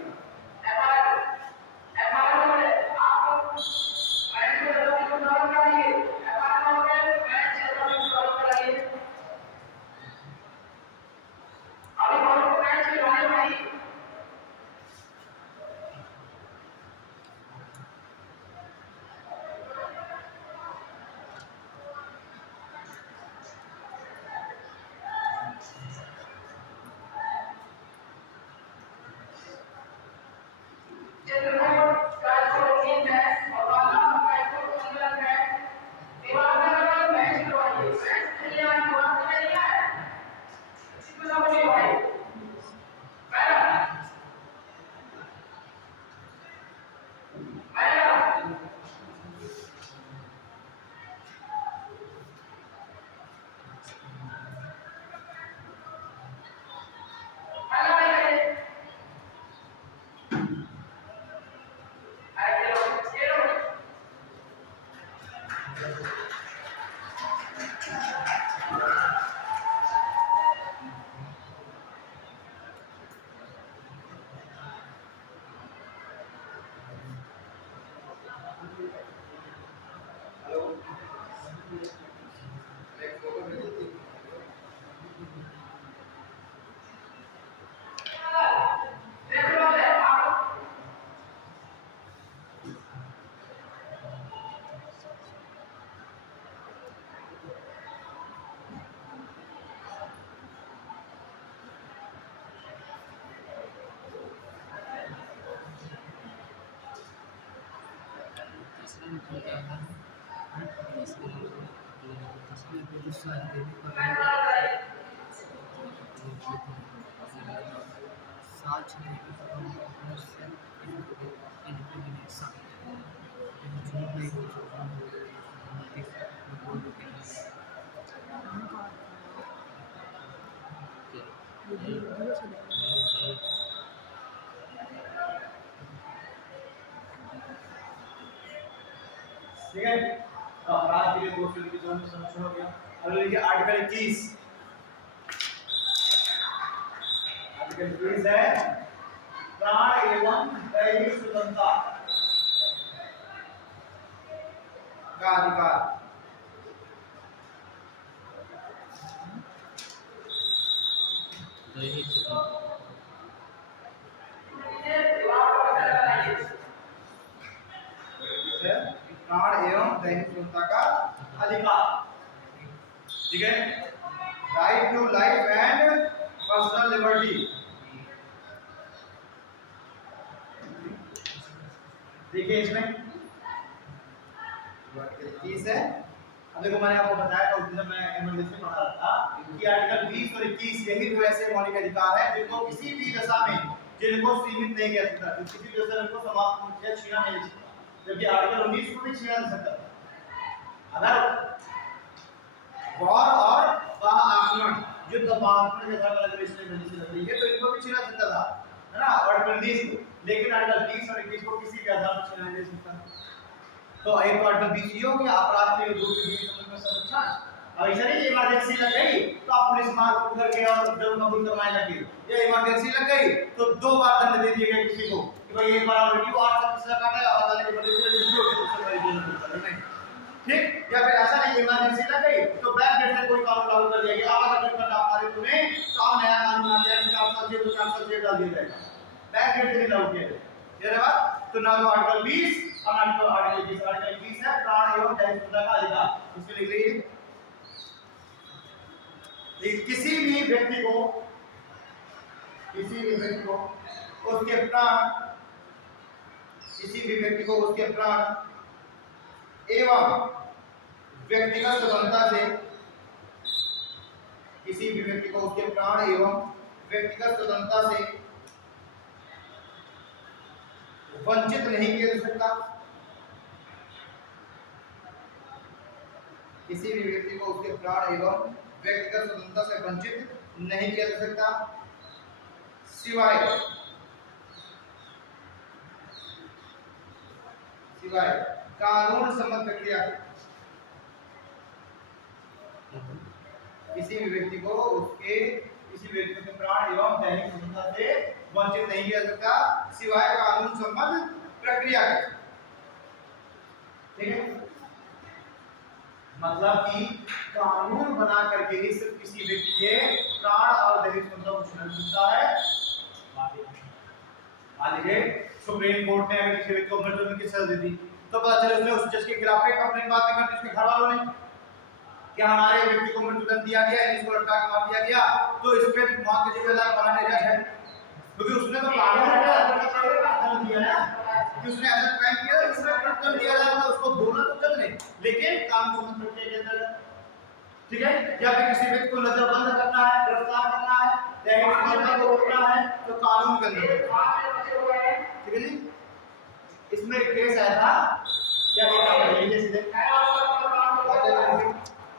ठीक है, तो अपराध के लिए दो से जो संरक्षण हो गया। अब देखिए आर्टिकल 21, आर्टिकल 21 है प्राण एवं दैहिक स्वतंत्रता का अधिकार। प्राण एवं दैहिक स्वतंत्रता का अधिकार, ठीक है। Right to life and personal liberty. देखिए इसमें चीज है। अब देखो मैंने आपको बताया था उस दिन मैं इमरजेंसी पढ़ा रहा था कि आर्टिकल 20 और 21 यही दो ऐसे मौलिक अधिकार है जिनको किसी भी दशा में जिनको सीमित नहीं किया सकता, किसी भी दशा में इनको समाप्त या छीना नहीं जा सकता, जबकि आर्टिकल 19 को भी छीना जा सकता था। अगर वॉर और आक्रमण युद्ध आक्रमण जैसा अलग रही है तो इनको भी छीना सकता था, है ना, आर्टिकल 20 को। लेकिन आर्टिकल 20 और 21 को किसी भी आधार पर छीना नहीं जा सकता। तो एक तो आर्टिकल 20 ये हो गया अपराध के विरुद्ध की समझ में संरक्षण। अब ऐसा नहीं इमरजेंसी लग गई तो आप पुलिस मार को उधर गए और जब कबूल करवाने लगे, ये इमरजेंसी लग गई तो 2 बार दंड दे दिया गया किसी को कि भाई एक बार लड़की को 8 साल सजा काटा और अदालत इमरजेंसी लग गई तो उससे बड़ी जेल नहीं, ठीक। या फिर ऐसा नहीं इमरजेंसी लग गई तो बैक डेट से कोई कानून लागू कर दिया गया, अब अगर करना आपने तूने तो आप नया कानून आ गया कि 4 साल जेल 4 साल जेल डाल दिया जाएगा, बैक डेट से नहीं लागू किया जाएगा। ये बात तो ना तो आर्टिकल 20 और ना तो आर्टिकल 20। आर्टिकल 20 है प्राण एवं दैहिक स्वतंत्रता का अधिकार, इसमें लिख लीजिए किसी भी व्यक्ति को उसके प्राण, किसी भी व्यक्ति को उसके प्राण एवं व्यक्तिगत स्वतंत्रता से, किसी भी व्यक्ति को उसके प्राण एवं व्यक्तिगत स्वतंत्रता से वंचित नहीं किया जा सकता, किसी भी व्यक्ति को उसके प्राण एवं व्यक्तिगत स्वतंत्रता से वंचित नहीं किया जा सकता सिवाय कानून सम्मत प्रक्रिया के। किसी भी व्यक्ति को उसके प्राण एवं दैहिक स्वतंत्रता से वंचित नहीं किया जा सकता सिवाय कानून सम्मत प्रक्रिया के, ठीक है। मतलब कि कानून बना करके ही सिर्फ किसी व्यक्ति के प्राण और दैहिक स्वतंत्रता को छीना सकता है। मान लीजिए सुप्रीम कोर्ट ने अगर किसी व्यक्ति को मृत्यु की सजा दे दी तो पता चले उसने उस जज के खिलाफ एक कंप्लेंट बात कर दी उसके घर वालों ने कि हमारे व्यक्ति को मृत्युदंड दिया गया है, इसको लटका के मार दिया गया, तो इस पे मौत के जिम्मेदार बनाने जज है, क्योंकि उसने तो कानून दंड दिया ना कि उसने ऐसा क्राइम किया इसमें दंड दिया जाएगा, उसको बोला तो जज ने, लेकिन कानून सम्मत प्रक्रिया के अंदर, ठीक है। या फिर किसी व्यक्ति को नजरबंद करना है, गिरफ्तार करना है, दैहिक स्वतंत्रता को रोकना है तो कानून के अंदर, ठीक है जी। इसमें एक केस आया था क्या कहता है ये सीधे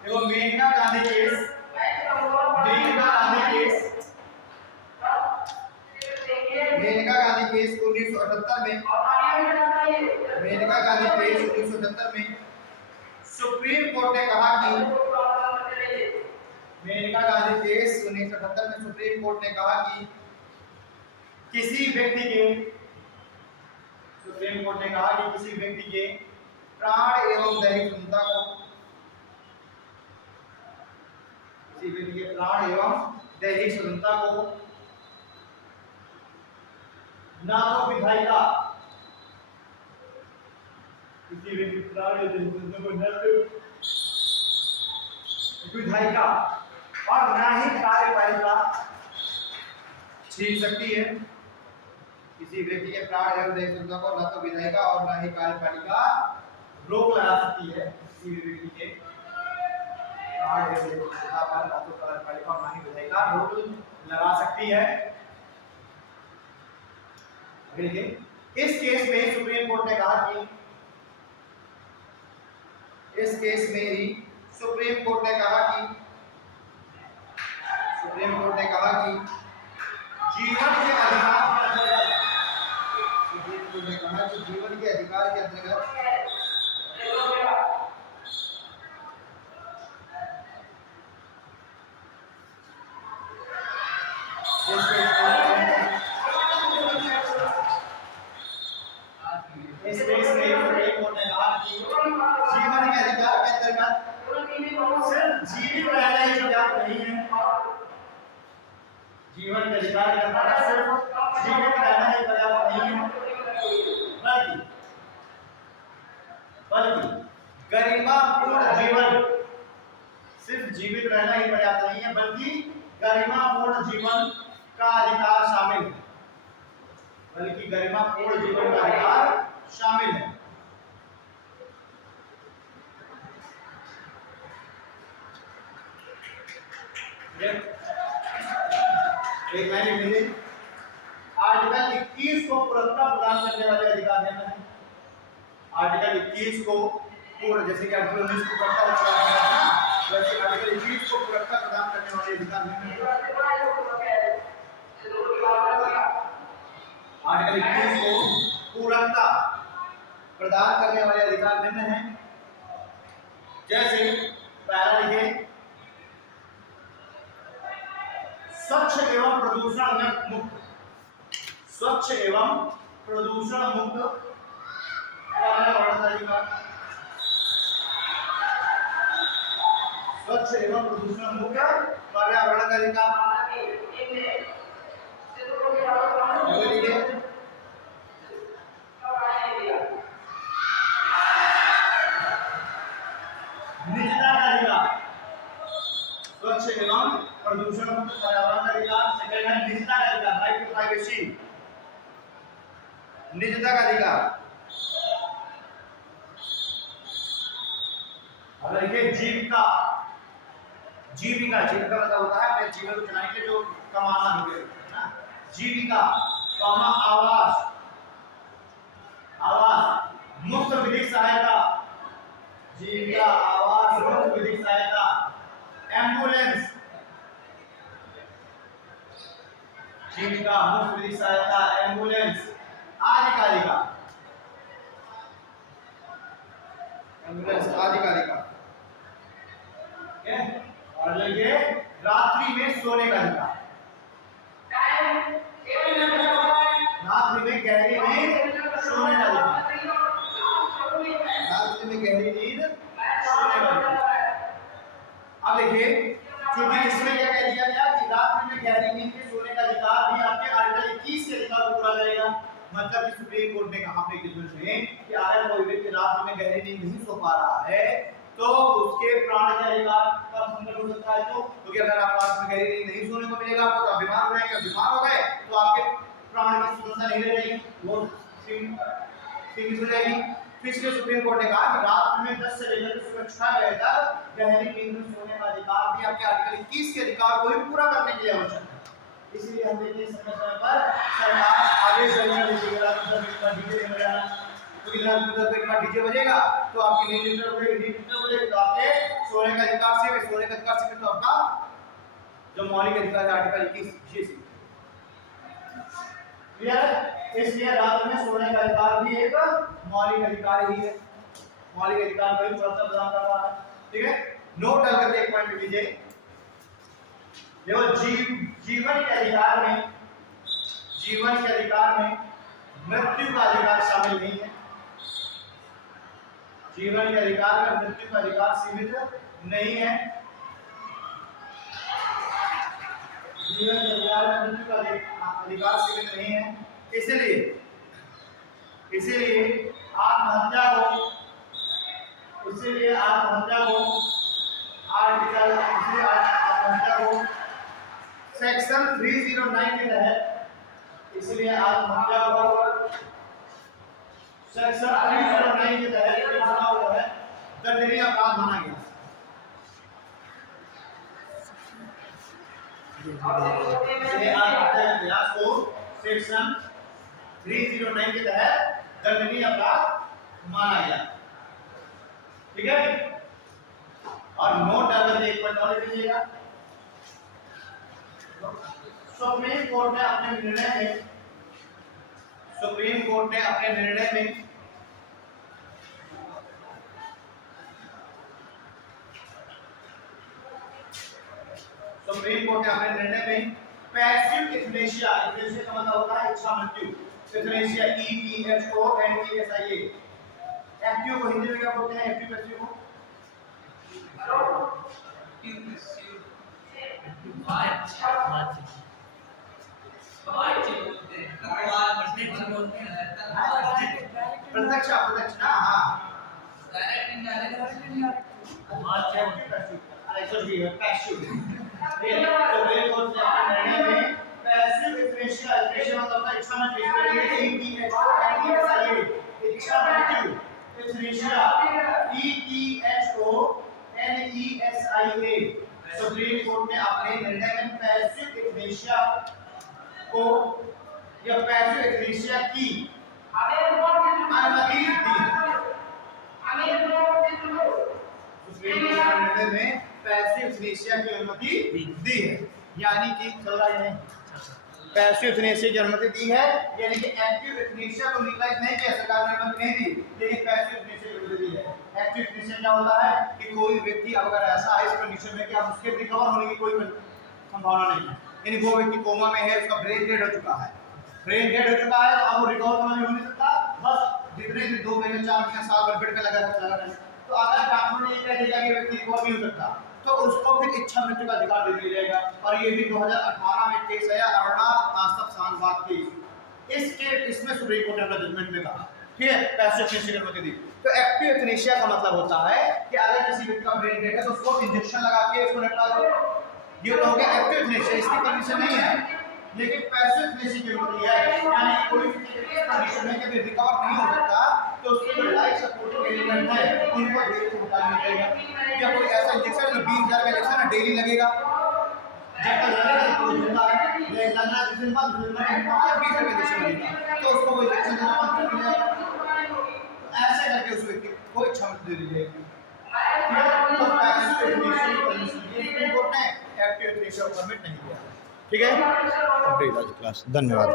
देखो मेनका गांधी केस, मेनका गांधी केस 1978 में, मेनका गांधी केस 1978 में सुप्रीम कोर्ट ने कहा कि, मेनका गांधी केस 1978 में सुप्रीम कोर्ट ने कहा कि किसी व्यक्ति के, सुप्रीम कोर्ट ने कहा कि किसी व्यक्ति के प्राण एवं दैहिक स्वतंत्रता को, किसी व्यक्ति के प्राण एवं दैहिक स्वतंत्रता को ना तो विधायिका, किसी व्यक्ति के प्राण एवं दैहिक स्वतंत्रता को ना तो विधायिका और ना ही कार्यपालिका छीन सकती है। किसी व्यक्ति के प्राण एवं दैहिक स्वतंत्रता को ना तो विधायिका और ना ही कार्यपालिका रोक लगा सकती है। किसी भी व्यक्ति के प्राण एवं दैहिक स्वतंत्रता पर ना तो कार्यपालिका और ना ही विधायिका रोक लगा सकती है। देखिए इस केस में सुप्रीम कोर्ट ने कहा कि इस केस में ही सुप्रीम कोर्ट ने कहा कि जीवन के अधिकार के अंतर्गत सुप्रीम कोर्ट ने कहा कि जीवन के अधिकार के अंतर्गत इस केस में सुप्रीम कोर्ट ने कहा कि जीवन के अधिकार के अंतर्गत सिर्फ जीवित रहना ही पर्याप्त नहीं है। जीवन के अधिकार के अंतर्गत सिर्फ जीवित रहना ही पर्याप्त नहीं है, बल्कि गरिमापूर्ण जीवन, सिर्फ जीवित रहना ही पर्याप्त नहीं है बल्कि गरिमापूर्ण जीवन का अधिकार शामिल है, बल्कि गरिमापूर्ण जीवन का अधिकार शामिल है। एक लाइन लिख लीजिए, आर्टिकल 21 को पूर्णता प्रदान करने वाले अधिकार हैं। आर्टिकल 21 को पूर्ण, जैसे कि आर्टिकल 19 को पूर्णता प्रदान करना है ना, वैसे आर्टिकल 21 को पूर्णता प्रदान करने वाले अधिकार हैं। आर्टिकल 21 को पूर्णता प्रदान करने वाले अधिकार निम्न हैं। जैसे पहला लिखे, स्वच्छ एवं प्रदूषण मुक्त, स्वच्छ एवं प्रदूषण मुक्त पर्यावरण का अधिकार, स्वच्छ एवं प्रदूषण मुक्त पर्यावरण का अधिकार। निजता का अधिकार, स्वच्छ एवं प्रदूषण मुक्त पर्यावरण का अधिकार। सेकंड है निजता का अधिकार, राइट टू प्राइवेसी, निजता का अधिकार। और देखिए जीविका, जीविका जीविका मतलब होता है अपने जीवन को चलाने के जो कमाना हो गया ना, जीविका कमा आवास, आवास मुफ्त विधिक सहायता, जीविका आवास मुफ्त विधिक सहायता, एम्बुलेंस, जीविका मुफ्त विधिक सहायता, एम्बुलेंस आदि का अधिकार, एम्बुलेंस आदि का अधिकार। और देखिए रात्रि में सोने का अधिकार, रात्रि में गहरी नींद सोने का अधिकार, रात्रि में गहरी नींद सोने का अधिकार। अब देखिए क्योंकि इसमें क्या कह दिया गया कि रात्रि में गहरी नींद के सोने का अधिकार भी आपके आर्टिकल 21 के अधिकार को पूरा करेगा। मतलब कि सुप्रीम कोर्ट ने कहा अपने जजमेंट में कि अगर कोई व्यक्ति रात्रि में गहरी नींद नहीं सो पा रहा है तो उसके प्राण के अधिकार का उल्लंघन हो सकता है। क्योंकि अगर आप रात में गहरी नींद नहीं सोने को मिलेगा आपको तो आप बीमार हो जाएंगे, बीमार हो गए तो आपके प्राण की सुरक्षा नहीं रहेगी, वो सीमित हो जाएगी। इसलिए सुप्रीम कोर्ट ने कहा कि रात में 10 से लेकर सुबह 6 बजे तक गहरी नींद में सोने का अधिकार भी आपके आर्टिकल 21 के अधिकार को ही पूरा करने के लिए आवश्यक है। इसलिए हम देखिए समय समय पर सरकार आदेश जारी कर देती है, डीजे बजाना, क्योंकि एक बार डीजे बजेगा तो आपकी नींद डिस्टर्ब होगी, तो आपके सोने का अधिकार से तो आपका जो मौलिक अधिकार है आर्टिकल 21 ये क्लियर है। इसलिए रात में सोने का अधिकार भी एक मौलिक अधिकार ही है, मौलिक अधिकार को ही प्रदान कर रहा है। ठीक है, नोट डाल करके एक पॉइंट लीजिए, देखो जीवन के अधिकार में मृत्यु का अधिकार शामिल नहीं है, जीवन के अधिकार में मृत्यु का अधिकार सीमित नहीं है, जीवन के अधिकार में मृत्यु का अधिकार सीमित नहीं है। इसीलिए आत्महत्या को सेक्शन 309 के तहत, इसलिए आत्महत्या को सेक्शन 309 के तहत दंडनीय अपराध माना गया। इसलिए आत्महत्या को सेक्शन 309 के तहत दंडनीय अपराध माना गया। ठीक है, और नोट डाल एक पॉइंट और लिख लीजिएगा। सुप्रीम कोर्ट ने अपने निर्णय में सुप्रीम कोर्ट ने अपने निर्णय में पैसिव इथनेशिया, इथनेशिया का मतलब होता है इच्छा मृत्यु, इथनेशिया EPHO NESIA, एक्टिव को हिंदी में क्या बोलते हैं? एक्टिव पैसिव को प्रत्यक्ष अप्रत्यक्ष ना, हाँ डायरेक्ट इनडायरेक्ट पैसिव। पैसिव इथनेशिया, इथनेशिया मतलब होता है इच्छा मृत्यु, इच्छा मृत्यु, इथनेशिया EPHO NESIA। सुप्रीम कोर्ट ने अपने निर्णय में पैसिव इथनेशिया को या पैसिव इथनेशिया की अनुमति दी। सुप्रीम कोर्ट ने निर्णय में पैसिव इथनेशिया की अनुमति दी है, यानी कि चल रहा है पैसिव इथनेशिया की अनुमति दी है, यानी कि एक्टिव इथनेशिया को लीगलाइज नहीं किया, सरकार ने अनुमति नहीं दी, लेकिन पैसिव इथनेशिया की अनुमति दी है। एक्टिव इथनेशिया क्या होता है कि कोई व्यक्ति अगर ऐसा है इस कंडीशन में कि अब उसके रिकवर होने की कोई संभावना नहीं है, यानी वो व्यक्ति कोमा में है, उसका ब्रेन डेड हो चुका है, ब्रेन डेड हो चुका है, तो अब वो रिकवर होना नहीं हो नहीं सकता, बस जितने भी 2 महीने 4 महीने साल भर बेड पे लगा रहना। तो अगर डॉक्टर ने ये कह दिया कि व्यक्ति रिकवर नहीं हो सकता, तो उसको फिर इच्छा मृत्यु का अधिकार दे दिया जाएगा। और ये भी 2018 में केस है अरुणाब आसफ शाहनवाज केस, इसमें सुप्रीम कोर्ट ने अपना जजमेंट में कहा, ठीक है, पैसिव इथनेशिया की अनुमति दी। तो एक्टिव इथनेशिया का मतलब होता है कि अगर किसी व्यक्ति का ब्रेन डेड है तो उसको इंजेक्शन लगा के उसको निपटा दो, ये तो हो गया एक्टिव इथनेशिया, इसकी कंडीशन नहीं है। लेकिन पैसिव इथनेशिया की अनुमति है, यानी कोई कंडीशन में कभी रिकवर नहीं हो सकता तो उसके जो लाइफ सपोर्टिंग एलिमेंट है उनको डेली से हटा दिया जाएगा, या कोई ऐसा इंजेक्शन जो 20,000 का इंजेक्शन है डेली लगेगा, जब तक लगेगा तो जिंदा है, ये लगना जिस दिन बाद 20,000 का इंजेक्शन लगेगा तो उसको कोई इंजेक्शन देना बंद कर दिया जाएगा। ऐसे करके उस व्यक्ति को इच्छा मृत्यु दे दी जाएगी। तो पैसिव इथनेशिया कोर्ट ने एक्टिव इथनेशिया को परमिट नहीं किया। ठीक है, धन्यवाद।